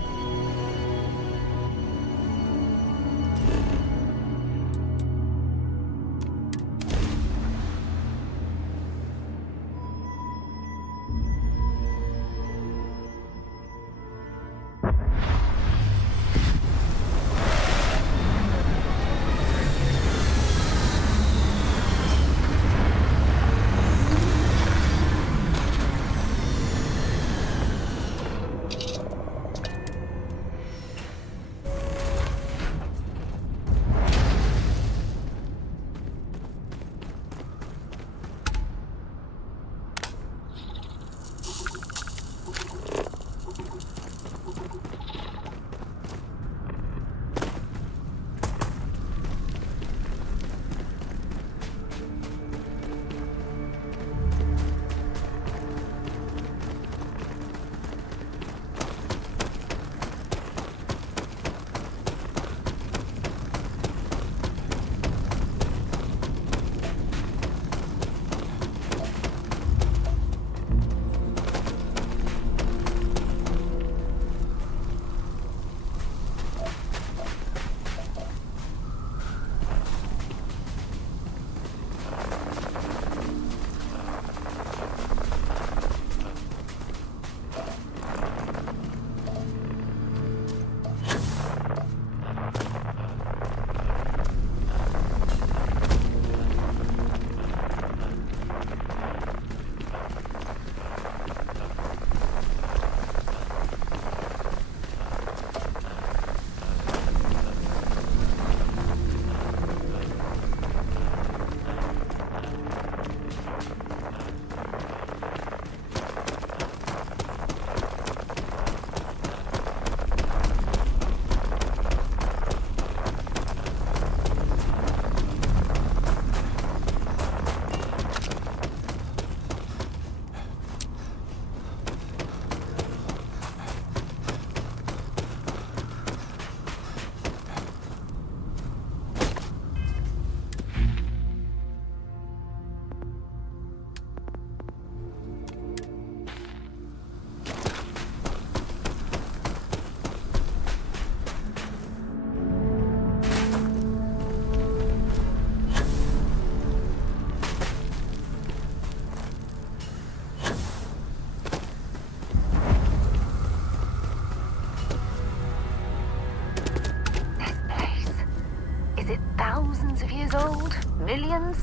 thousands of years old? Millions?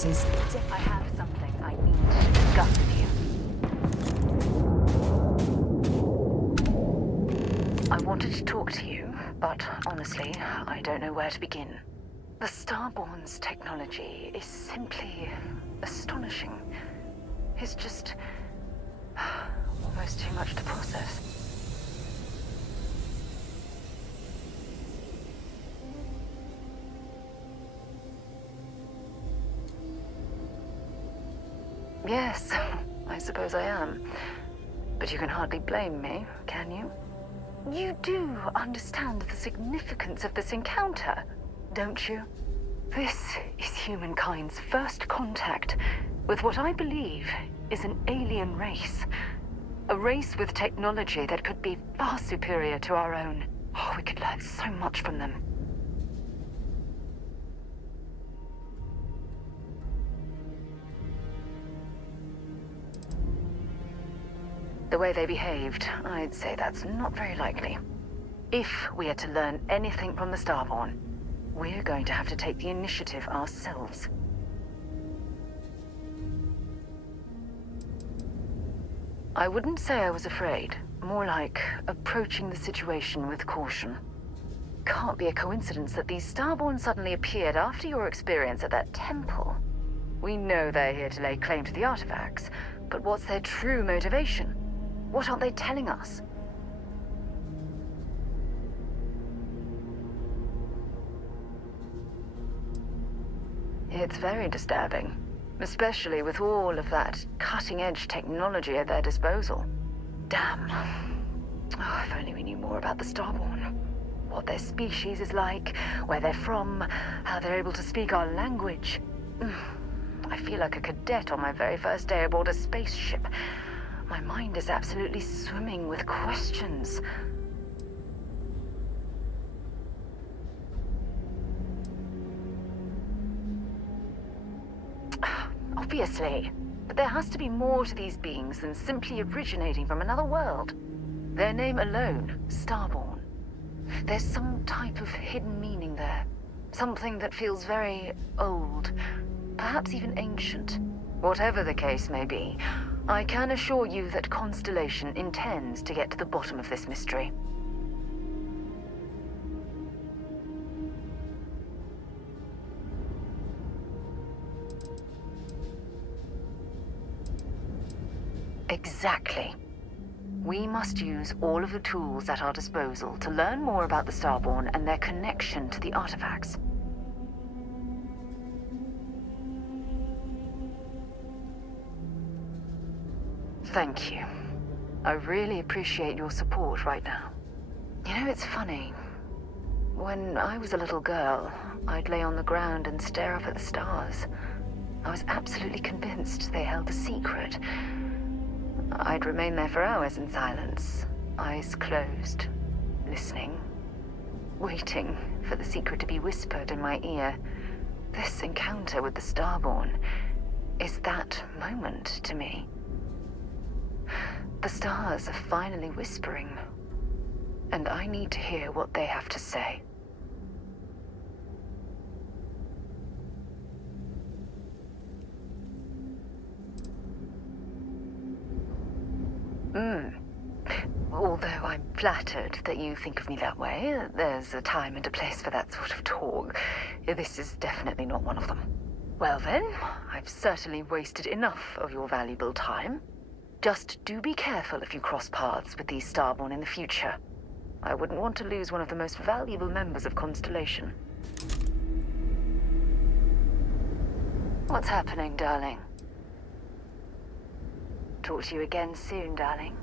This is... I have something I need to discuss with you. I wanted to talk to you, but honestly, I don't know where to begin. The Starborn's technology is simply astonishing. It's just almost too much to process. Yes, I suppose I am. But you can hardly blame me, can you? You do understand the significance of this encounter, don't you? This is humankind's first contact with what I believe is an alien race. A race with technology that could be far superior to our own. Oh, we could learn so much from them. The way they behaved, I'd say that's not very likely. If we are to learn anything from the Starborn, we're going to have to take the initiative ourselves. I wouldn't say I was afraid. More like approaching the situation with caution. Can't be a coincidence that these Starborn suddenly appeared after your experience at that temple. We know they're here to lay claim to the artifacts, but what's their true motivation? What aren't they telling us? It's very disturbing, especially with all of that cutting-edge technology at their disposal. Damn. Oh, if only we knew more about the Starborn. What their species is like, where they're from, how they're able to speak our language. I feel like a cadet on my very first day aboard a spaceship. My mind is absolutely swimming with questions. Obviously. But there has to be more to these beings than simply originating from another world. Their name alone, Starborn. There's some type of hidden meaning there. Something that feels very old, perhaps even ancient. Whatever the case may be, I can assure you that Constellation intends to get to the bottom of this mystery. Exactly. We must use all of the tools at our disposal to learn more about the Starborn and their connection to the artifacts. Thank you. I really appreciate your support right now. You know, it's funny. When I was a little girl, I'd lay on the ground and stare up at the stars. I was absolutely convinced they held a secret. I'd remain there for hours in silence, eyes closed, listening, waiting for the secret to be whispered in my ear. This encounter with the Starborn is that moment to me. The stars are finally whispering, and I need to hear what they have to say. Although I'm flattered that you think of me that way, there's a time and a place for that sort of talk. This is definitely not one of them. Well then, I've certainly wasted enough of your valuable time. Just do be careful if you cross paths with these Starborn in the future. I wouldn't want to lose one of the most valuable members of Constellation. What's happening, darling? Talk to you again soon, darling.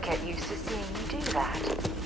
gotta get used to seeing you do that.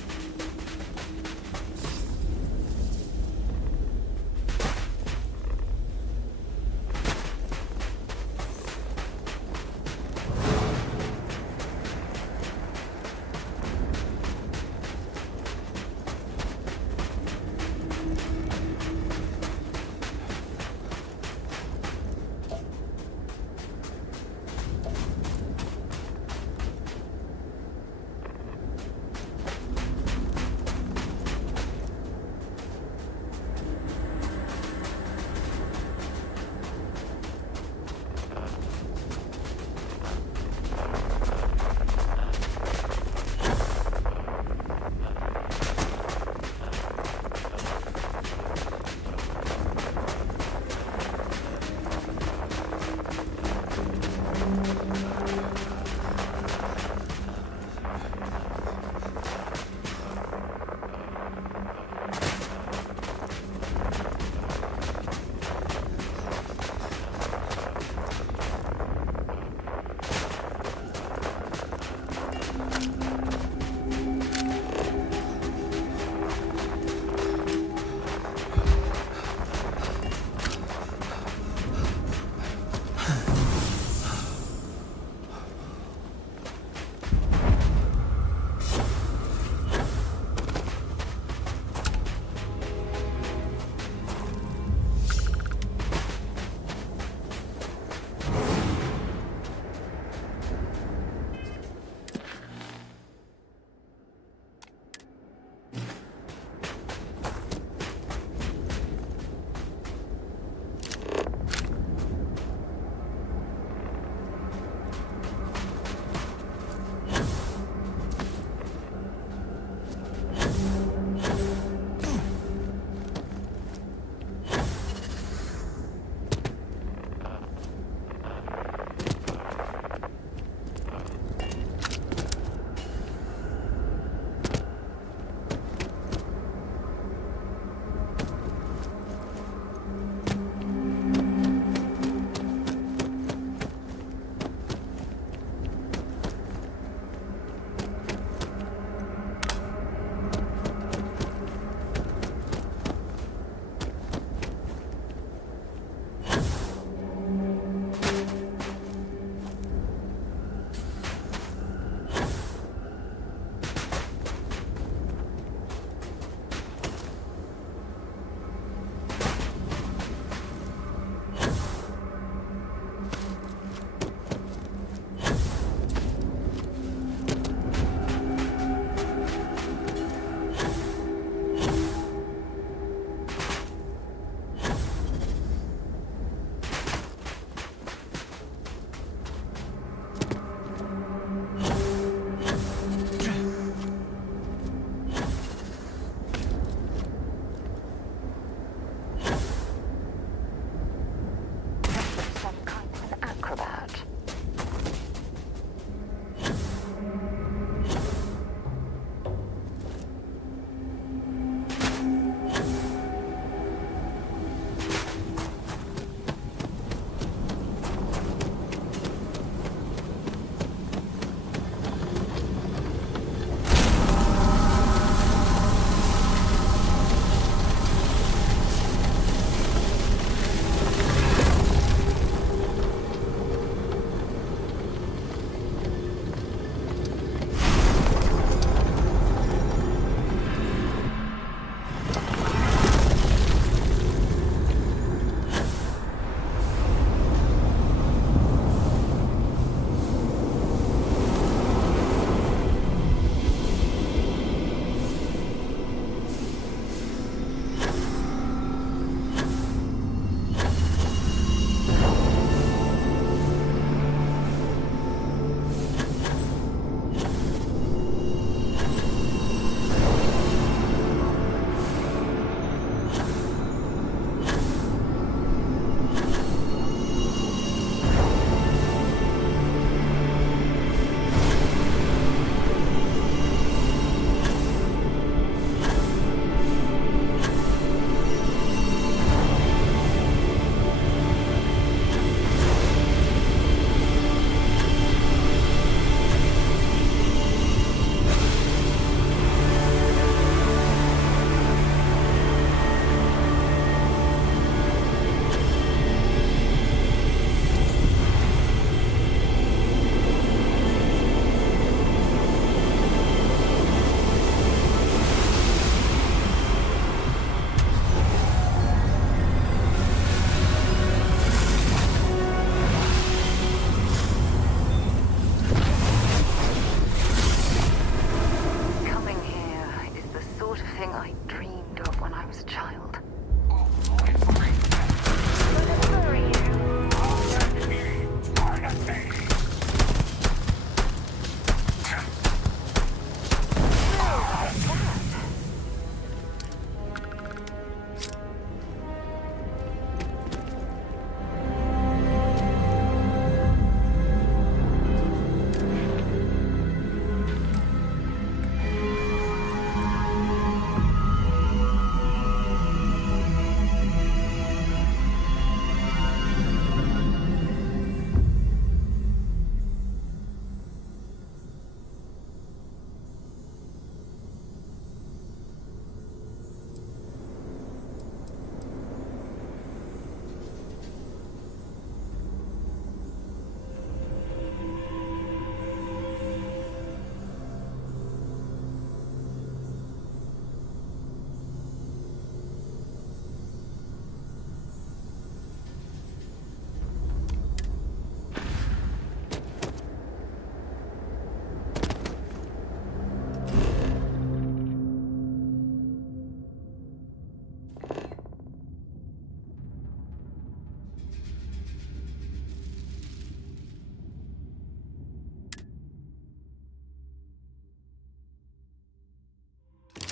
everything I dreamed of when I was a child.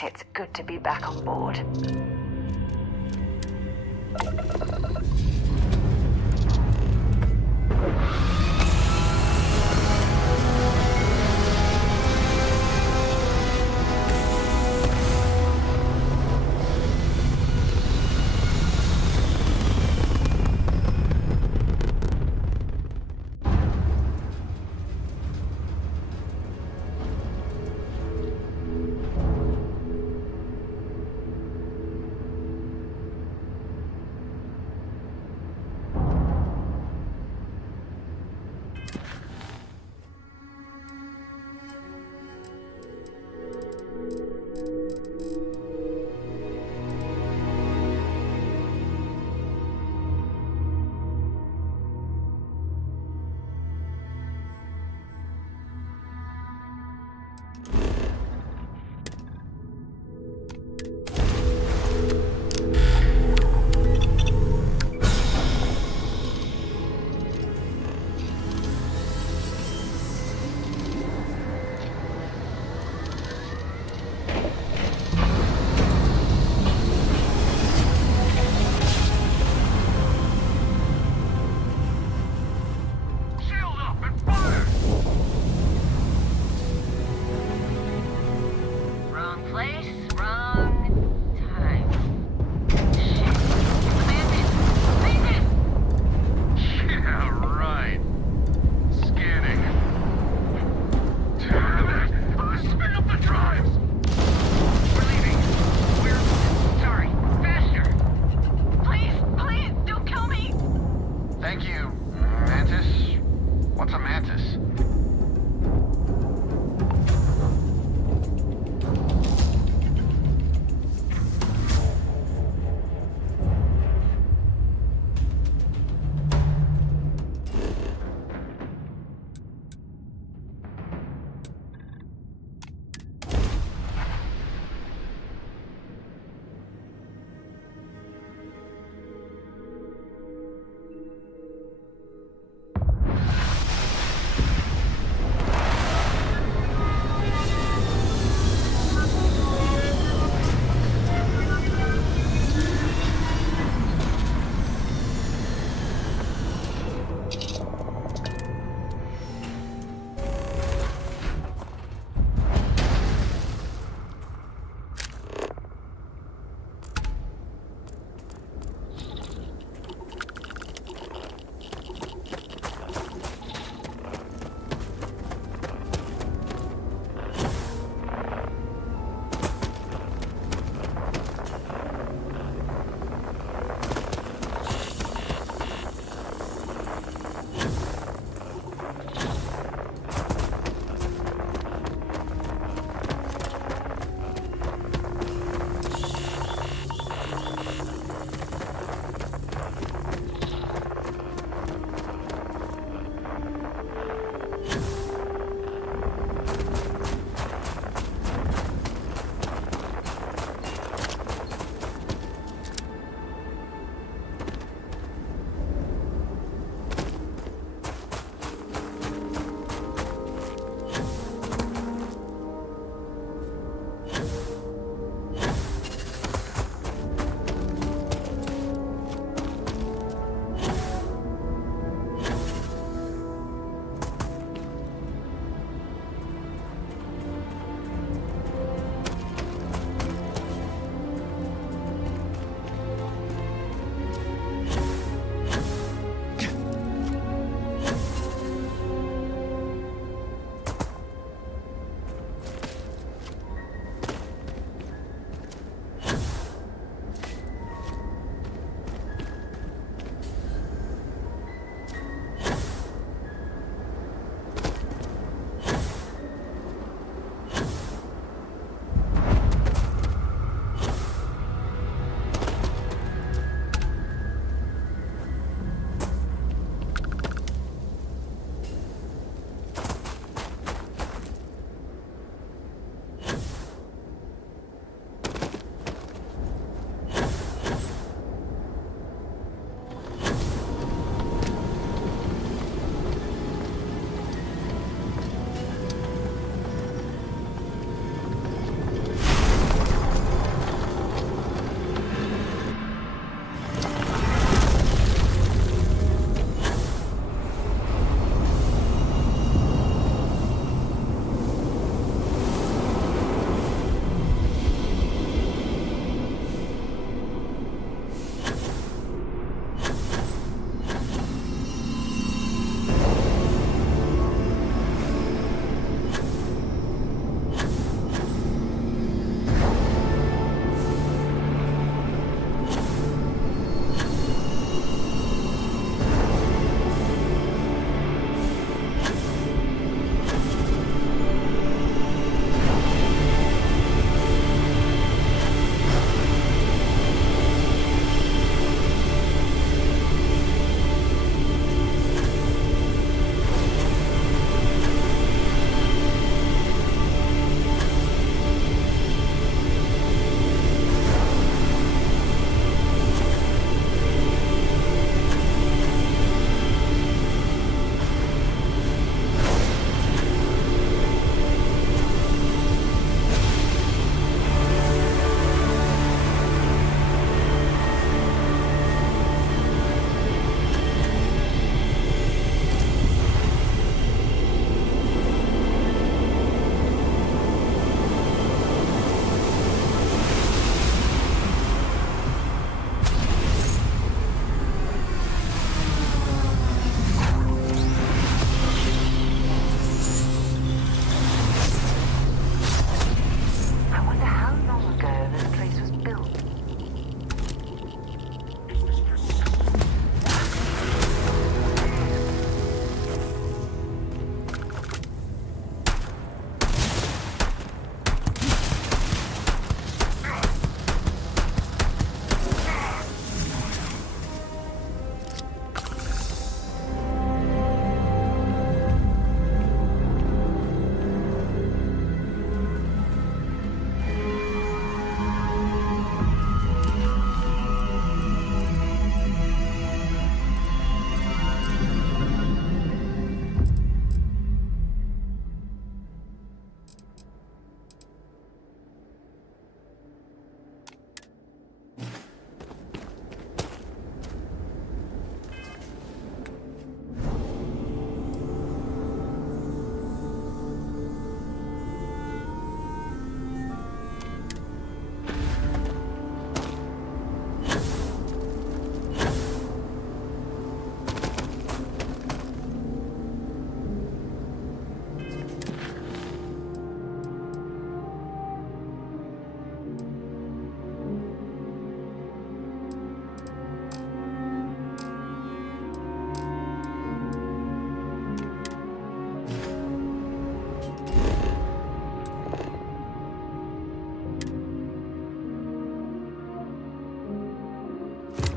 It's good to be back on board.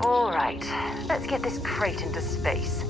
All right, let's get this crate into space.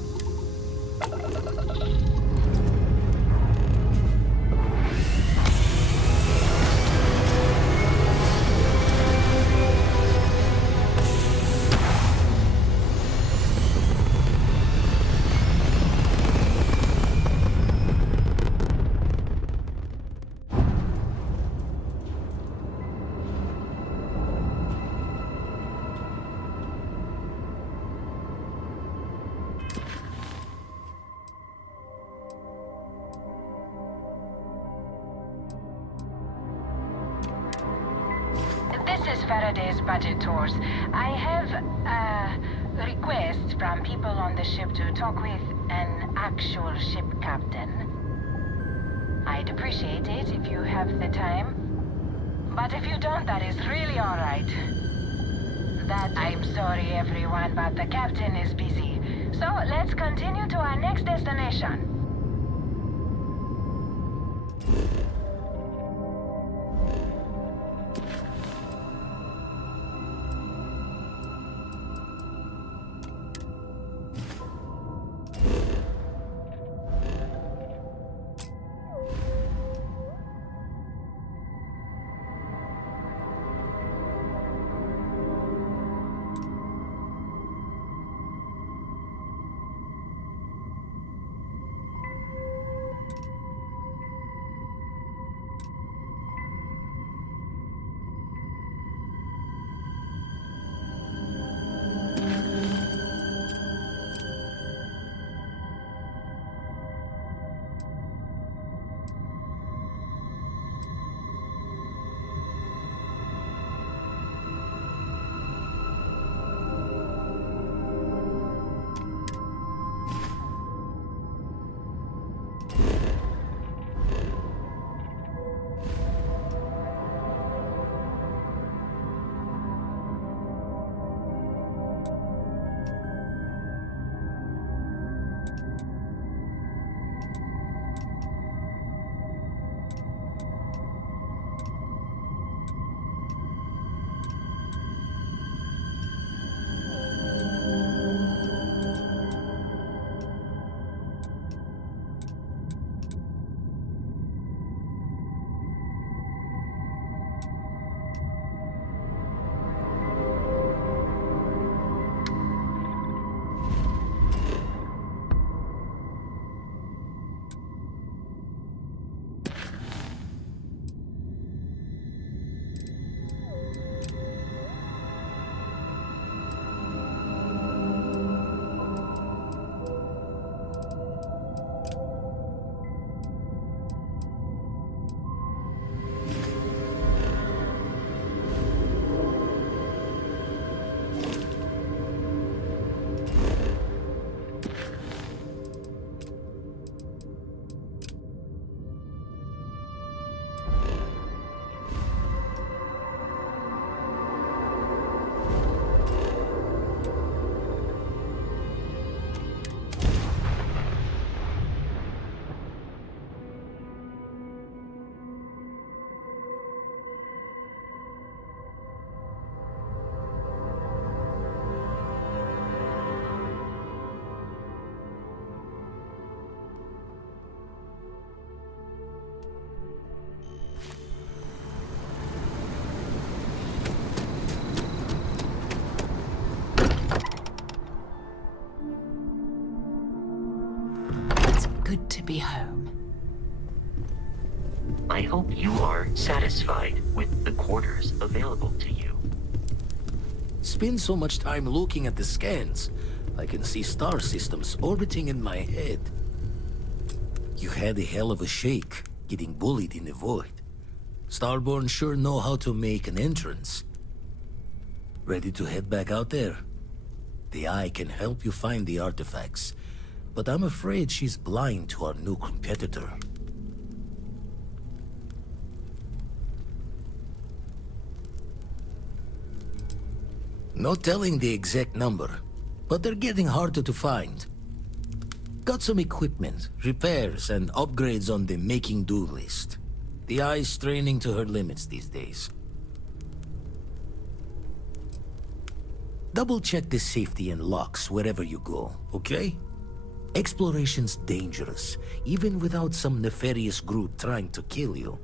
This is Faraday's budget tours. I have requests from people on the ship to talk with an actual ship captain. I'd appreciate it if you have the time. But if you don't, that is really alright. I'm sorry everyone, but the captain is busy. So let's continue to our next destination. Good to be home. I hope you are satisfied with the quarters available to you. Spend so much time looking at the scans, I can see star systems orbiting in my head. You had a hell of a shake, getting bullied in the void. Starborn sure know how to make an entrance. Ready to head back out there? The Eye can help you find the artifacts, but I'm afraid she's blind to our new competitor. No telling the exact number, but they're getting harder to find. Got some equipment, repairs, and upgrades on the making-do list. The Eye's straining to her limits these days. Double-check the safety and locks wherever you go, okay? Exploration's dangerous, even without some nefarious group trying to kill you.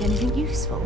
find anything useful?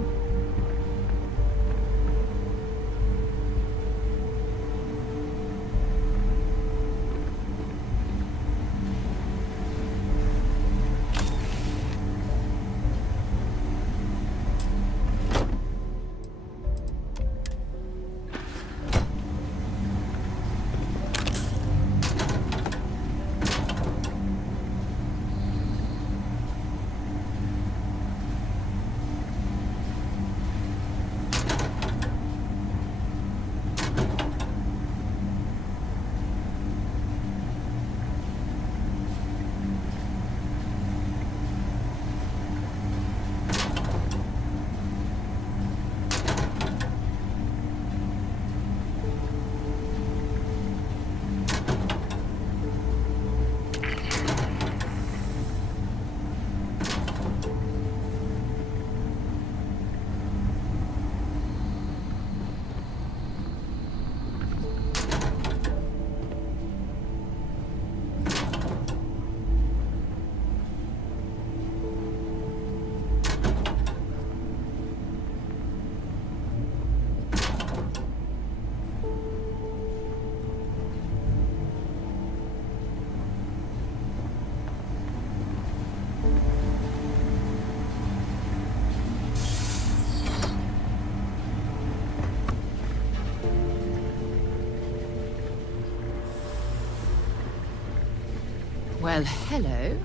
Well, hello.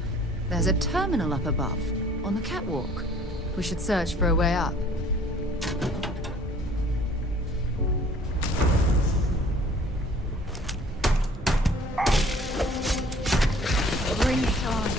There's a terminal up above, on the catwalk. We should search for a way up. Bring it on.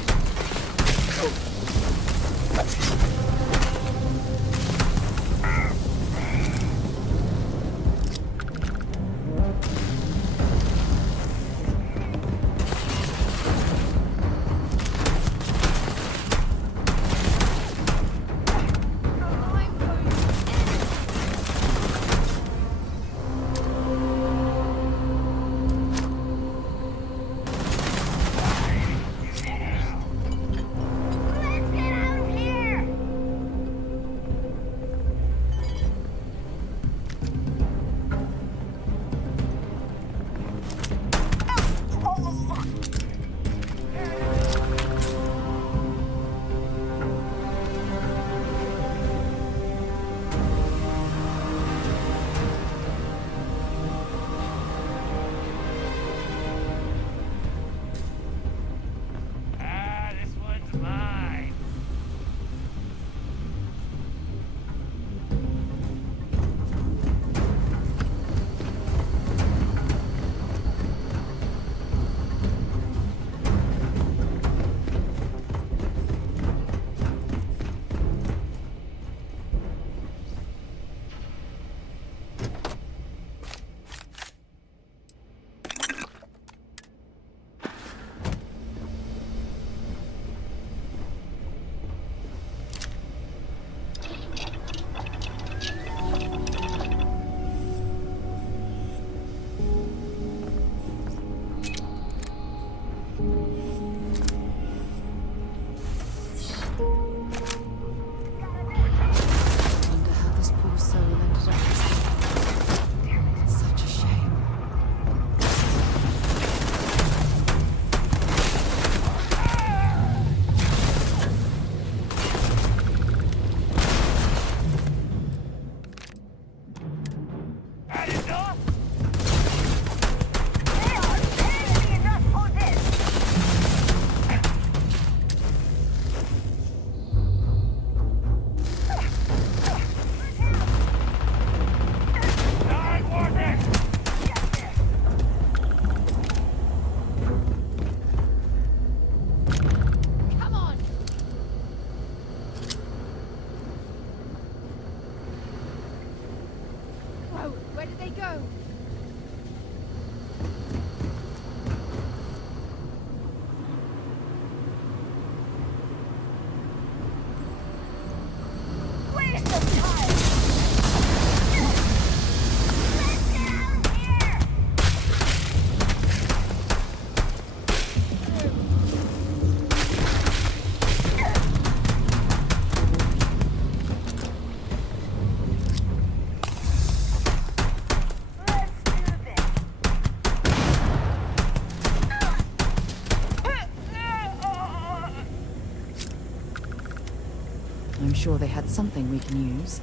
sure they had something we can use.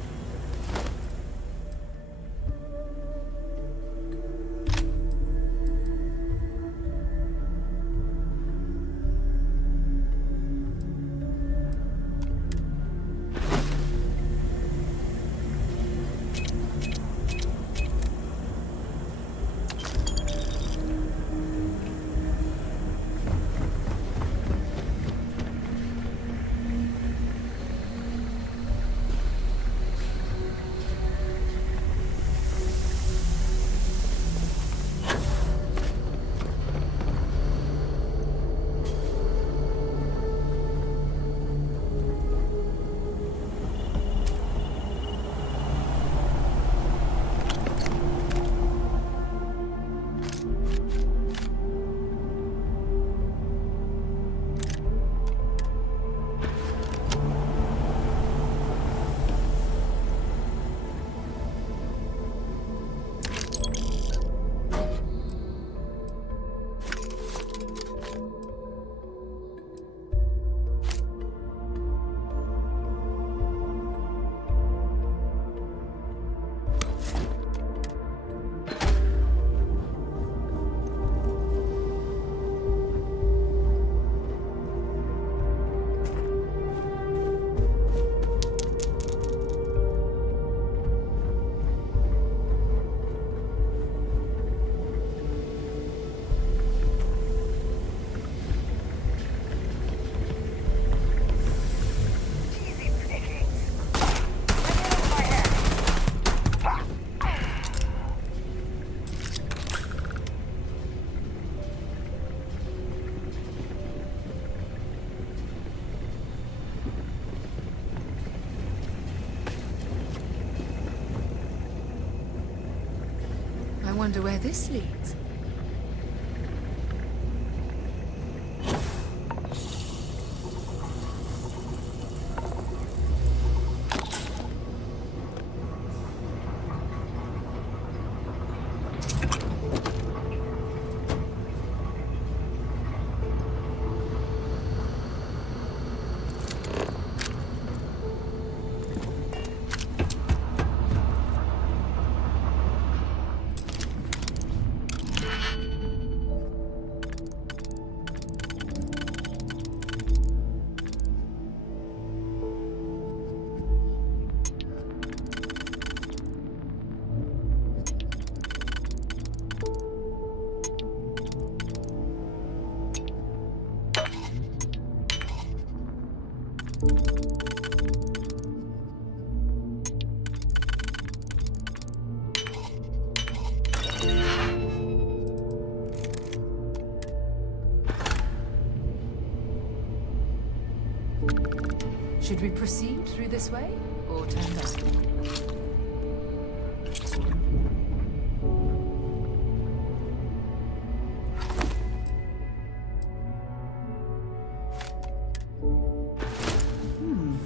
I wonder where this leads. Should we proceed through this way, or turn back?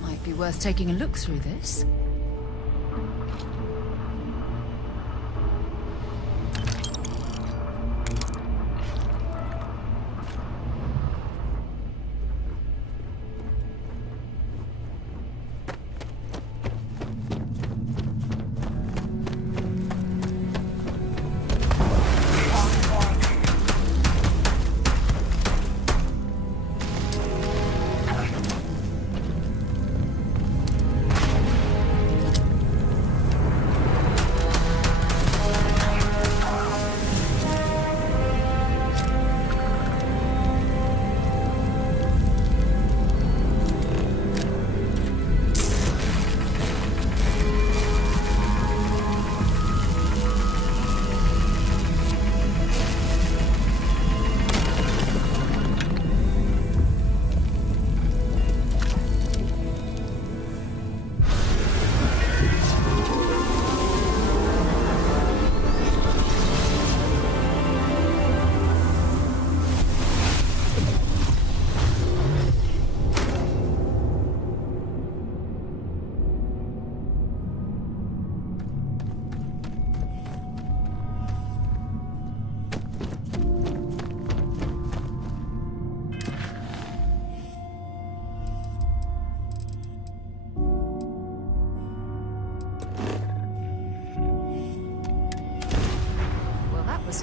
Might be worth taking a look through this.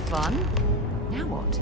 fun. Now what?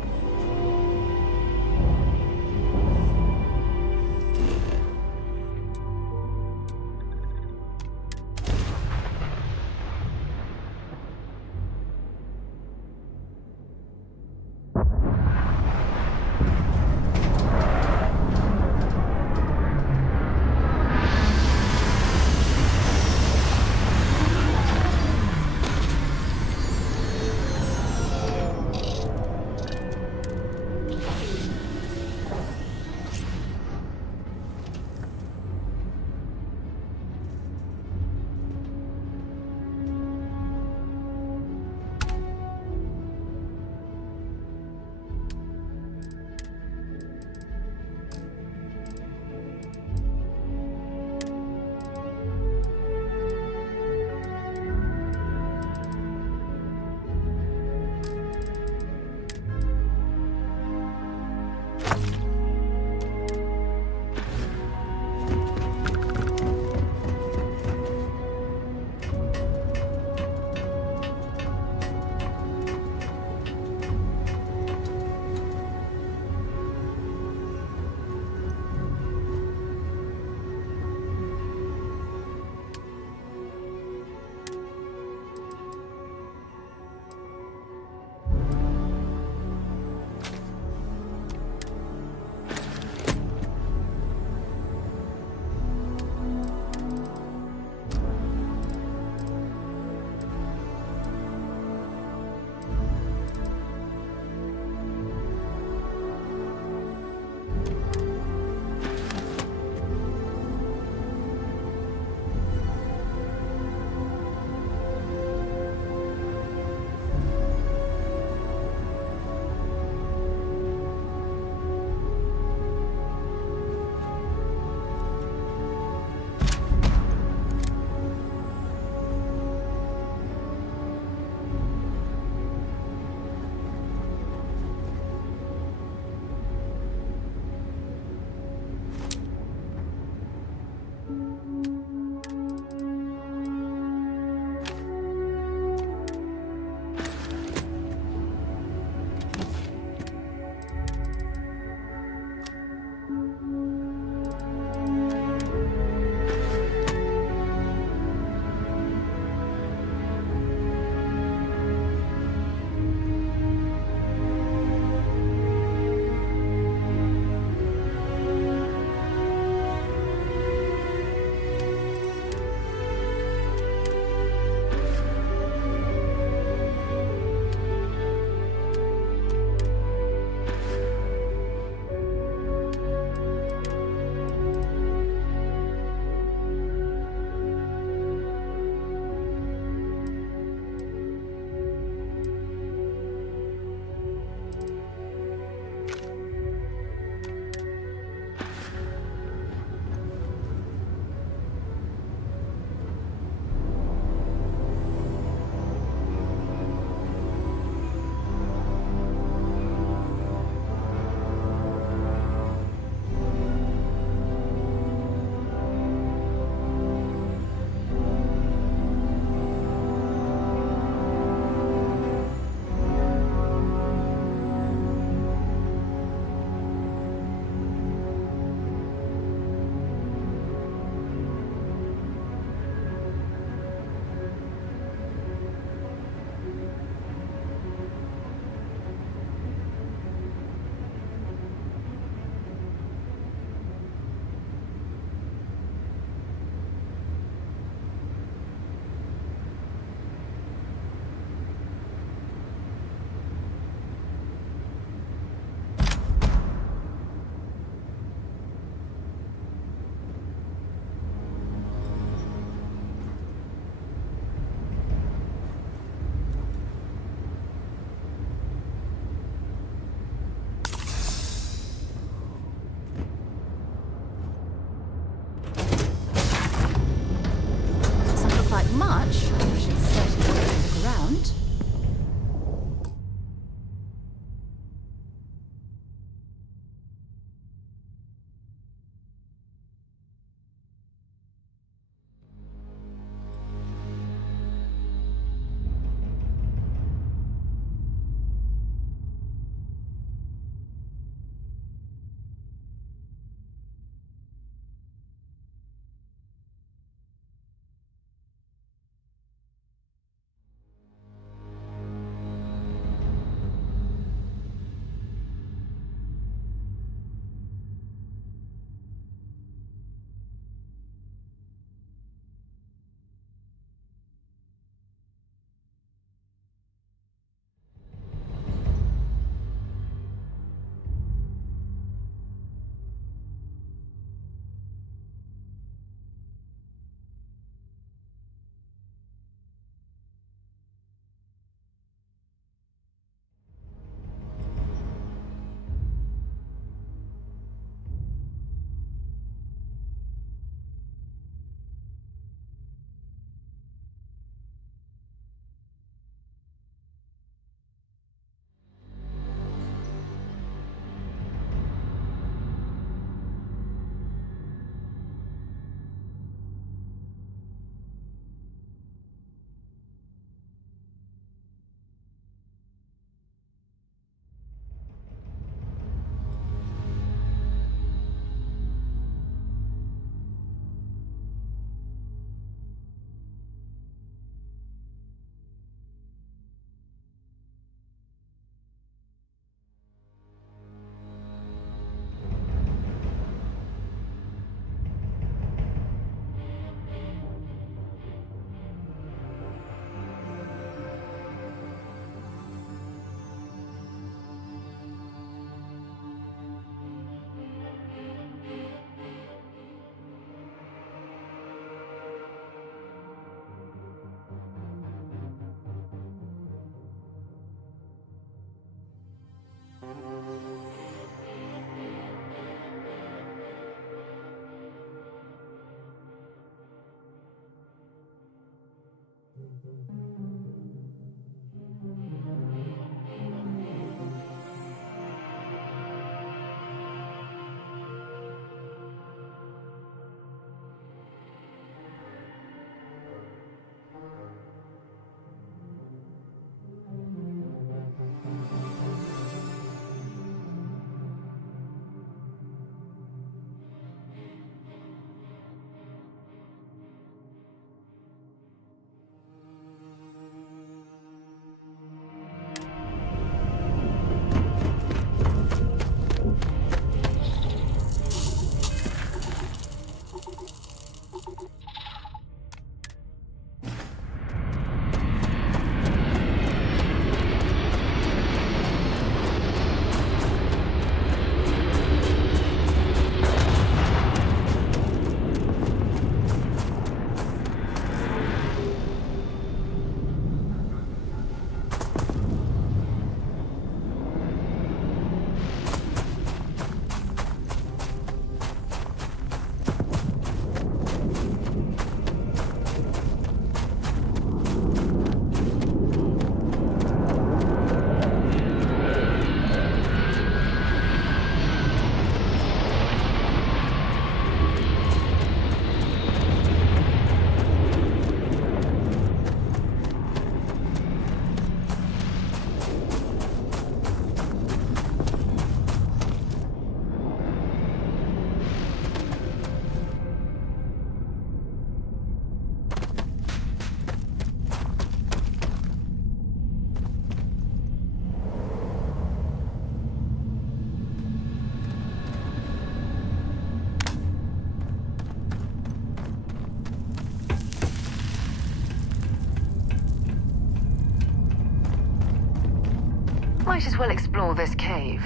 might as well explore this cave.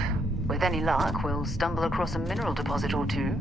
With any luck, we'll stumble across a mineral deposit or two.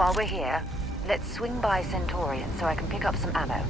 while we're here, let's swing by Centaurian so I can pick up some ammo.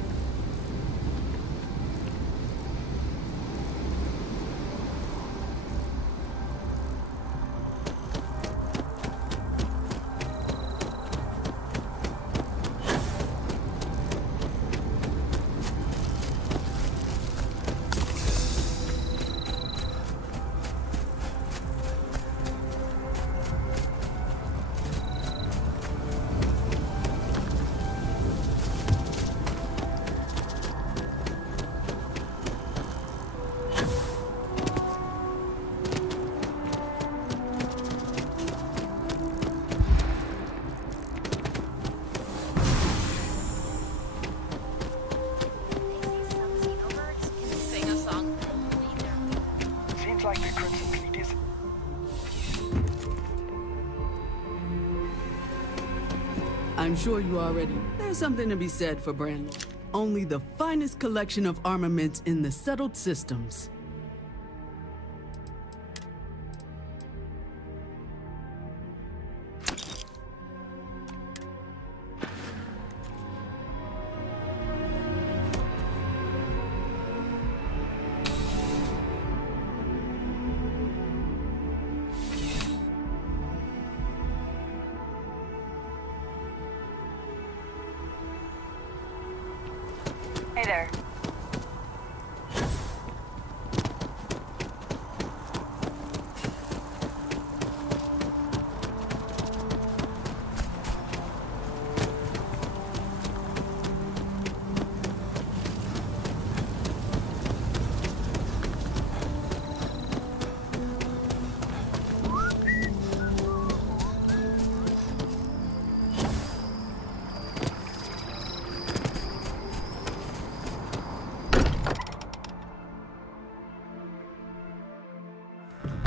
I'm sure you already. There's something to be said for Brandon. Only the finest collection of armaments in the settled systems. Hey there.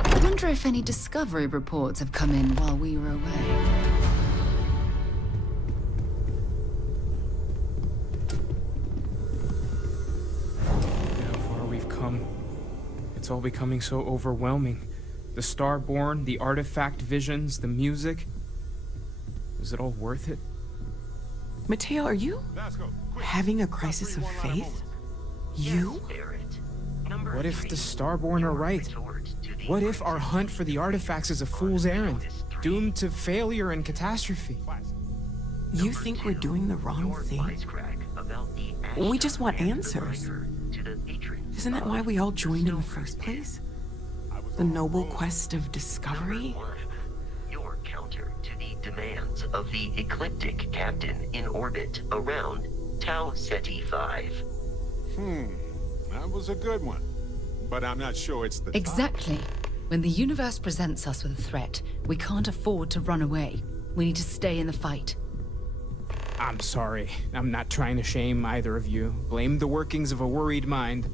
I wonder if any discovery reports have come in while we were away. Look how far we've come. It's all becoming so overwhelming. The Starborn, the artifact visions, the music. Is it all worth it? Mateo, are you having a crisis of faith? You? What if the Starborn are right? What if our hunt for the artifacts is a fool's errand, doomed to failure and catastrophe? You think we're doing the wrong thing? We just want answers. Isn't that why we all joined in the first place? The noble quest of discovery? Your counter to the demands of the ecliptic captain in orbit around Tau Ceti 5. That was a good one. But I'm not sure it's the time. Exactly. When the universe presents us with a threat, we can't afford to run away. We need to stay in the fight. I'm sorry. I'm not trying to shame either of you. Blame the workings of a worried mind.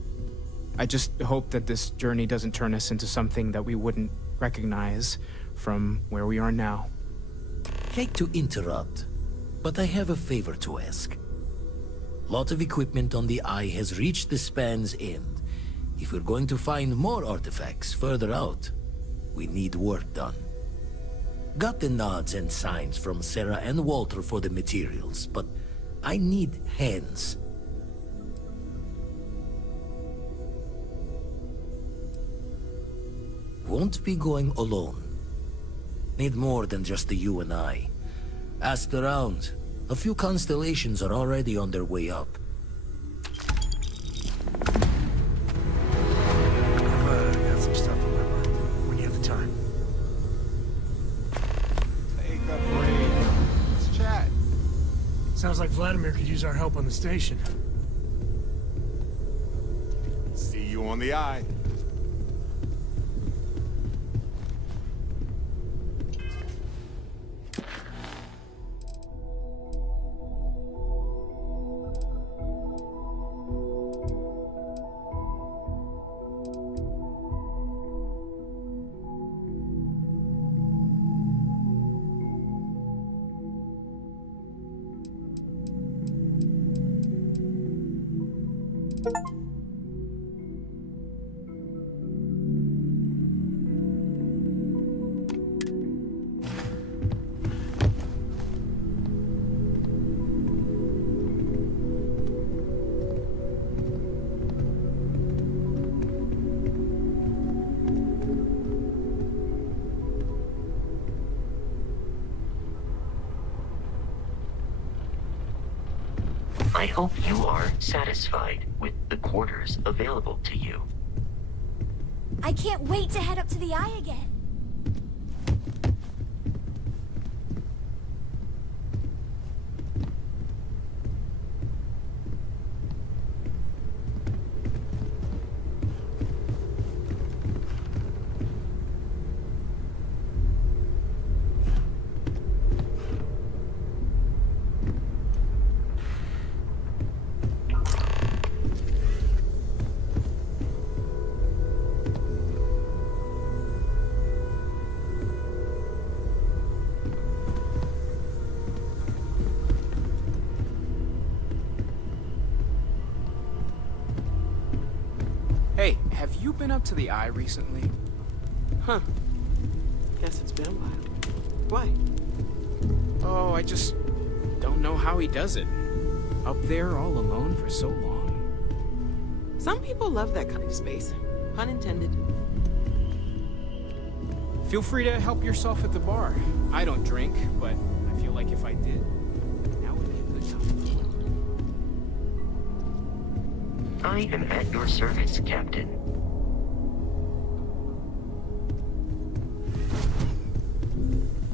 I just hope that this journey doesn't turn us into something that we wouldn't recognize from where we are now. Hate to interrupt, but I have a favor to ask. Lot of equipment on the Eye has reached the span's end. If we're going to find more artifacts further out, we need work done. Got the nods and signs from Sarah and Walter for the materials, but I need hands. Won't be going alone. Need more than just the you and I. Asked around. A few constellations are already on their way up. I've got some stuff on my mind. When you have the time. Take a break. Let's chat. Sounds like Vladimir could use our help on the station. See you on the Eye. I hope you are satisfied with the quarters available to you. I can't wait to head up to the Eye again. Hey, have you been up to the Eye recently? Huh. Guess it's been a while. Why? Oh, I just don't know how he does it. Up there all alone for so long. Some people love that kind of space. Pun intended. Feel free to help yourself at the bar. I don't drink, but I feel like if I did, now would be a good time. I am at your service, Captain.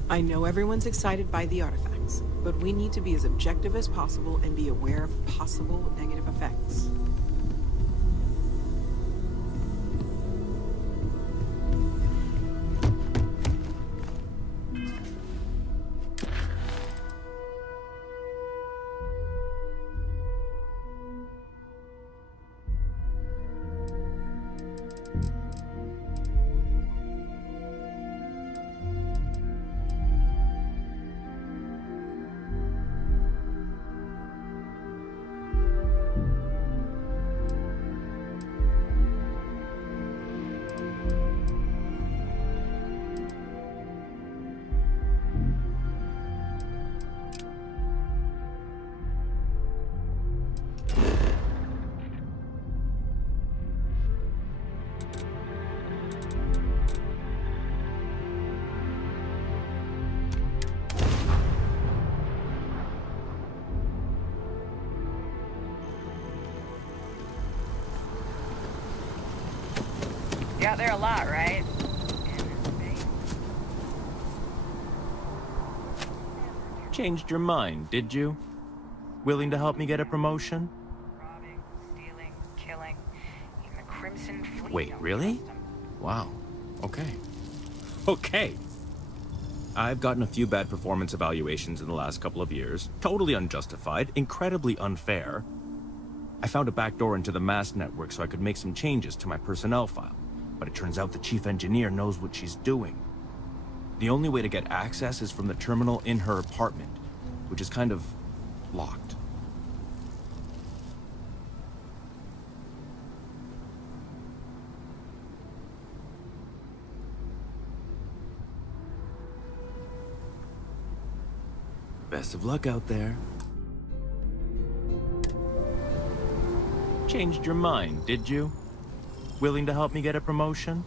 I know everyone's excited by the artifacts, but we need to be as objective as possible and be aware of possible negative effects. You out there a lot, right? Changed your mind, did you? Willing to help me get a promotion? Robbing, stealing, killing. Even the Crimson Fleet. Wait, really? Wow. Okay. Okay. I've gotten a few bad performance evaluations in the last couple of years. Totally unjustified, incredibly unfair. I found a backdoor into the mass network so I could make some changes to my personnel file. But it turns out the chief engineer knows what she's doing. The only way to get access is from the terminal in her apartment, which is kind of locked. Best of luck out there. Changed your mind, did you? Willing to help me get a promotion?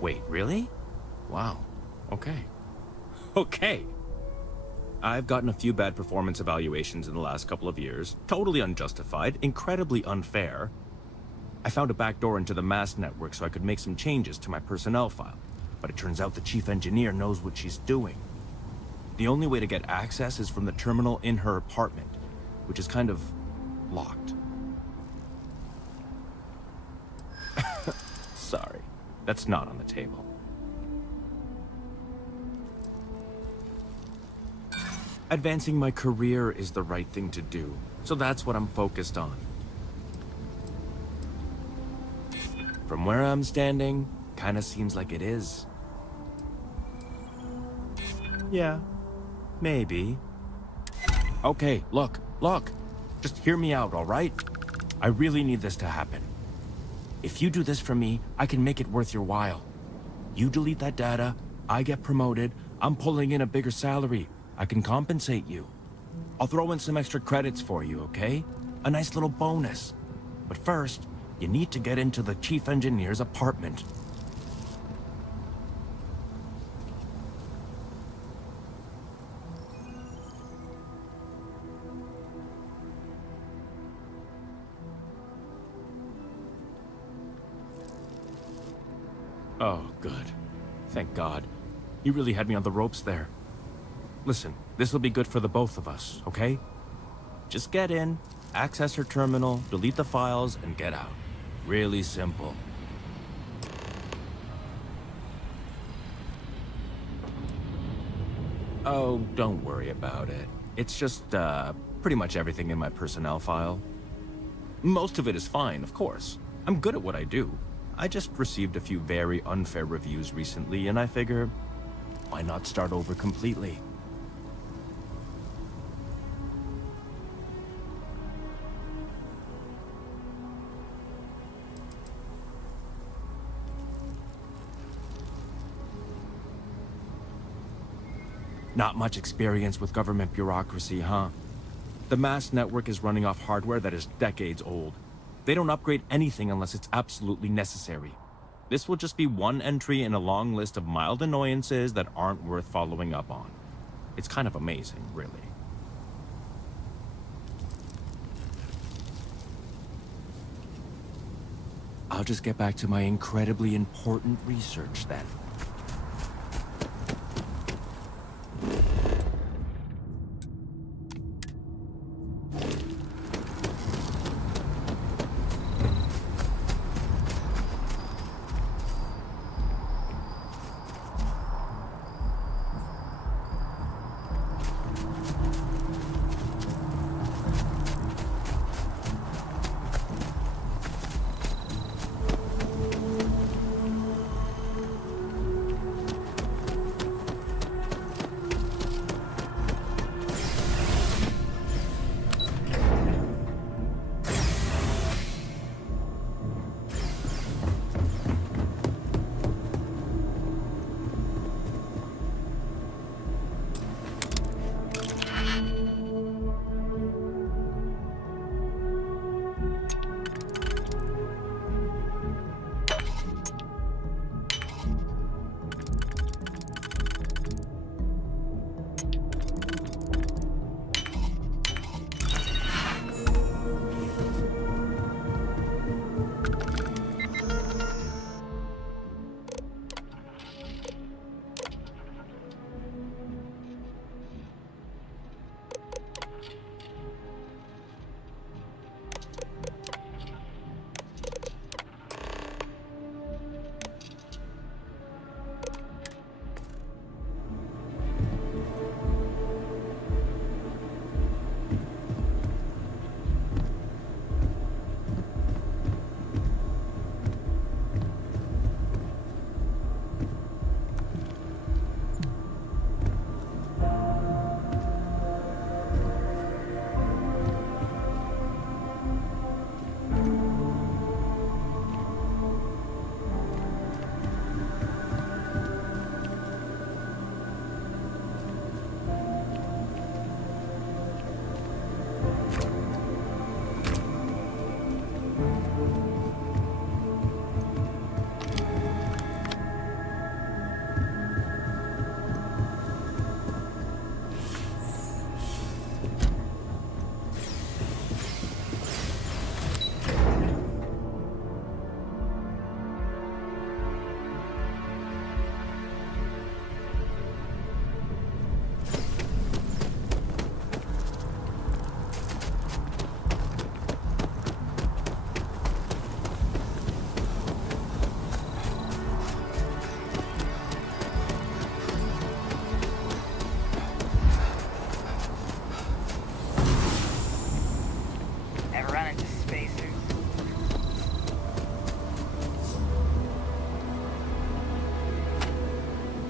Wait, really? Wow. Okay. Okay. I've gotten a few bad performance evaluations in the last couple of years. Totally unjustified, incredibly unfair. I found a backdoor into the mass network so I could make some changes to my personnel file. But it turns out the chief engineer knows what she's doing. The only way to get access is from the terminal in her apartment, which is kind of locked. Sorry, that's not on the table. Advancing my career is the right thing to do, so that's what I'm focused on. From where I'm standing, kinda seems like it is. Yeah, maybe. Okay, look. Just hear me out, all right? I really need this to happen. If you do this for me, I can make it worth your while. You delete that data, I get promoted, I'm pulling in a bigger salary. I can compensate you. I'll throw in some extra credits for you, okay? A nice little bonus. But first, you need to get into the chief engineer's apartment. Oh, good. Thank God. You really had me on the ropes there. Listen, this'll be good for the both of us, okay? Just get in, access her terminal, delete the files, and get out. Really simple. Oh, don't worry about it. It's just, pretty much everything in my personnel file. Most of it is fine, of course. I'm good at what I do. I just received a few very unfair reviews recently, and I figure, why not start over completely? Not much experience with government bureaucracy, huh? The mass network is running off hardware that is decades old. They don't upgrade anything unless it's absolutely necessary. This will just be one entry in a long list of mild annoyances that aren't worth following up on. It's kind of amazing, really. I'll just get back to my incredibly important research then.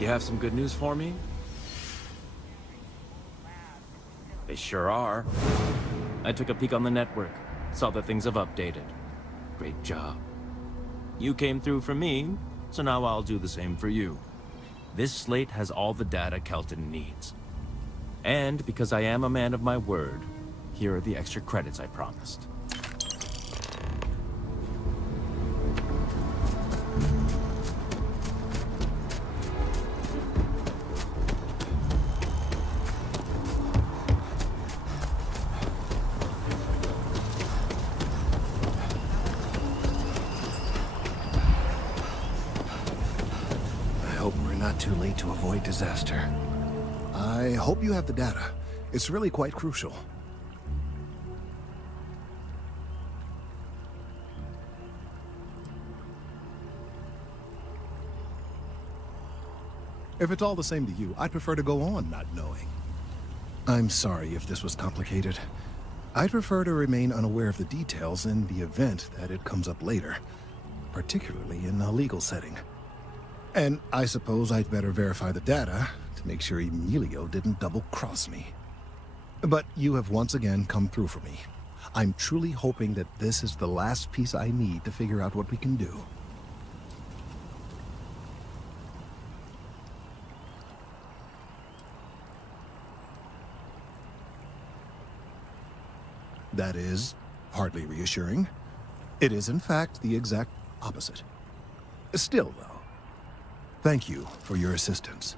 You have some good news for me? They sure are. I took a peek on the network, saw that things have updated. Great job. You came through for me, so now I'll do the same for you. This slate has all the data Kelton needs. And because I am a man of my word, here are the extra credits I promised. too late to avoid disaster. I hope you have the data. It's really quite crucial. If it's all the same to you, I'd prefer to go on not knowing. I'm sorry if this was complicated. I'd prefer to remain unaware of the details in the event that it comes up later, particularly in a legal setting. And I suppose I'd better verify the data to make sure Emilio didn't double-cross me. But you have once again come through for me. I'm truly hoping that this is the last piece I need to figure out what we can do. That is hardly reassuring. It is, in fact, the exact opposite. Still, though, thank you for your assistance.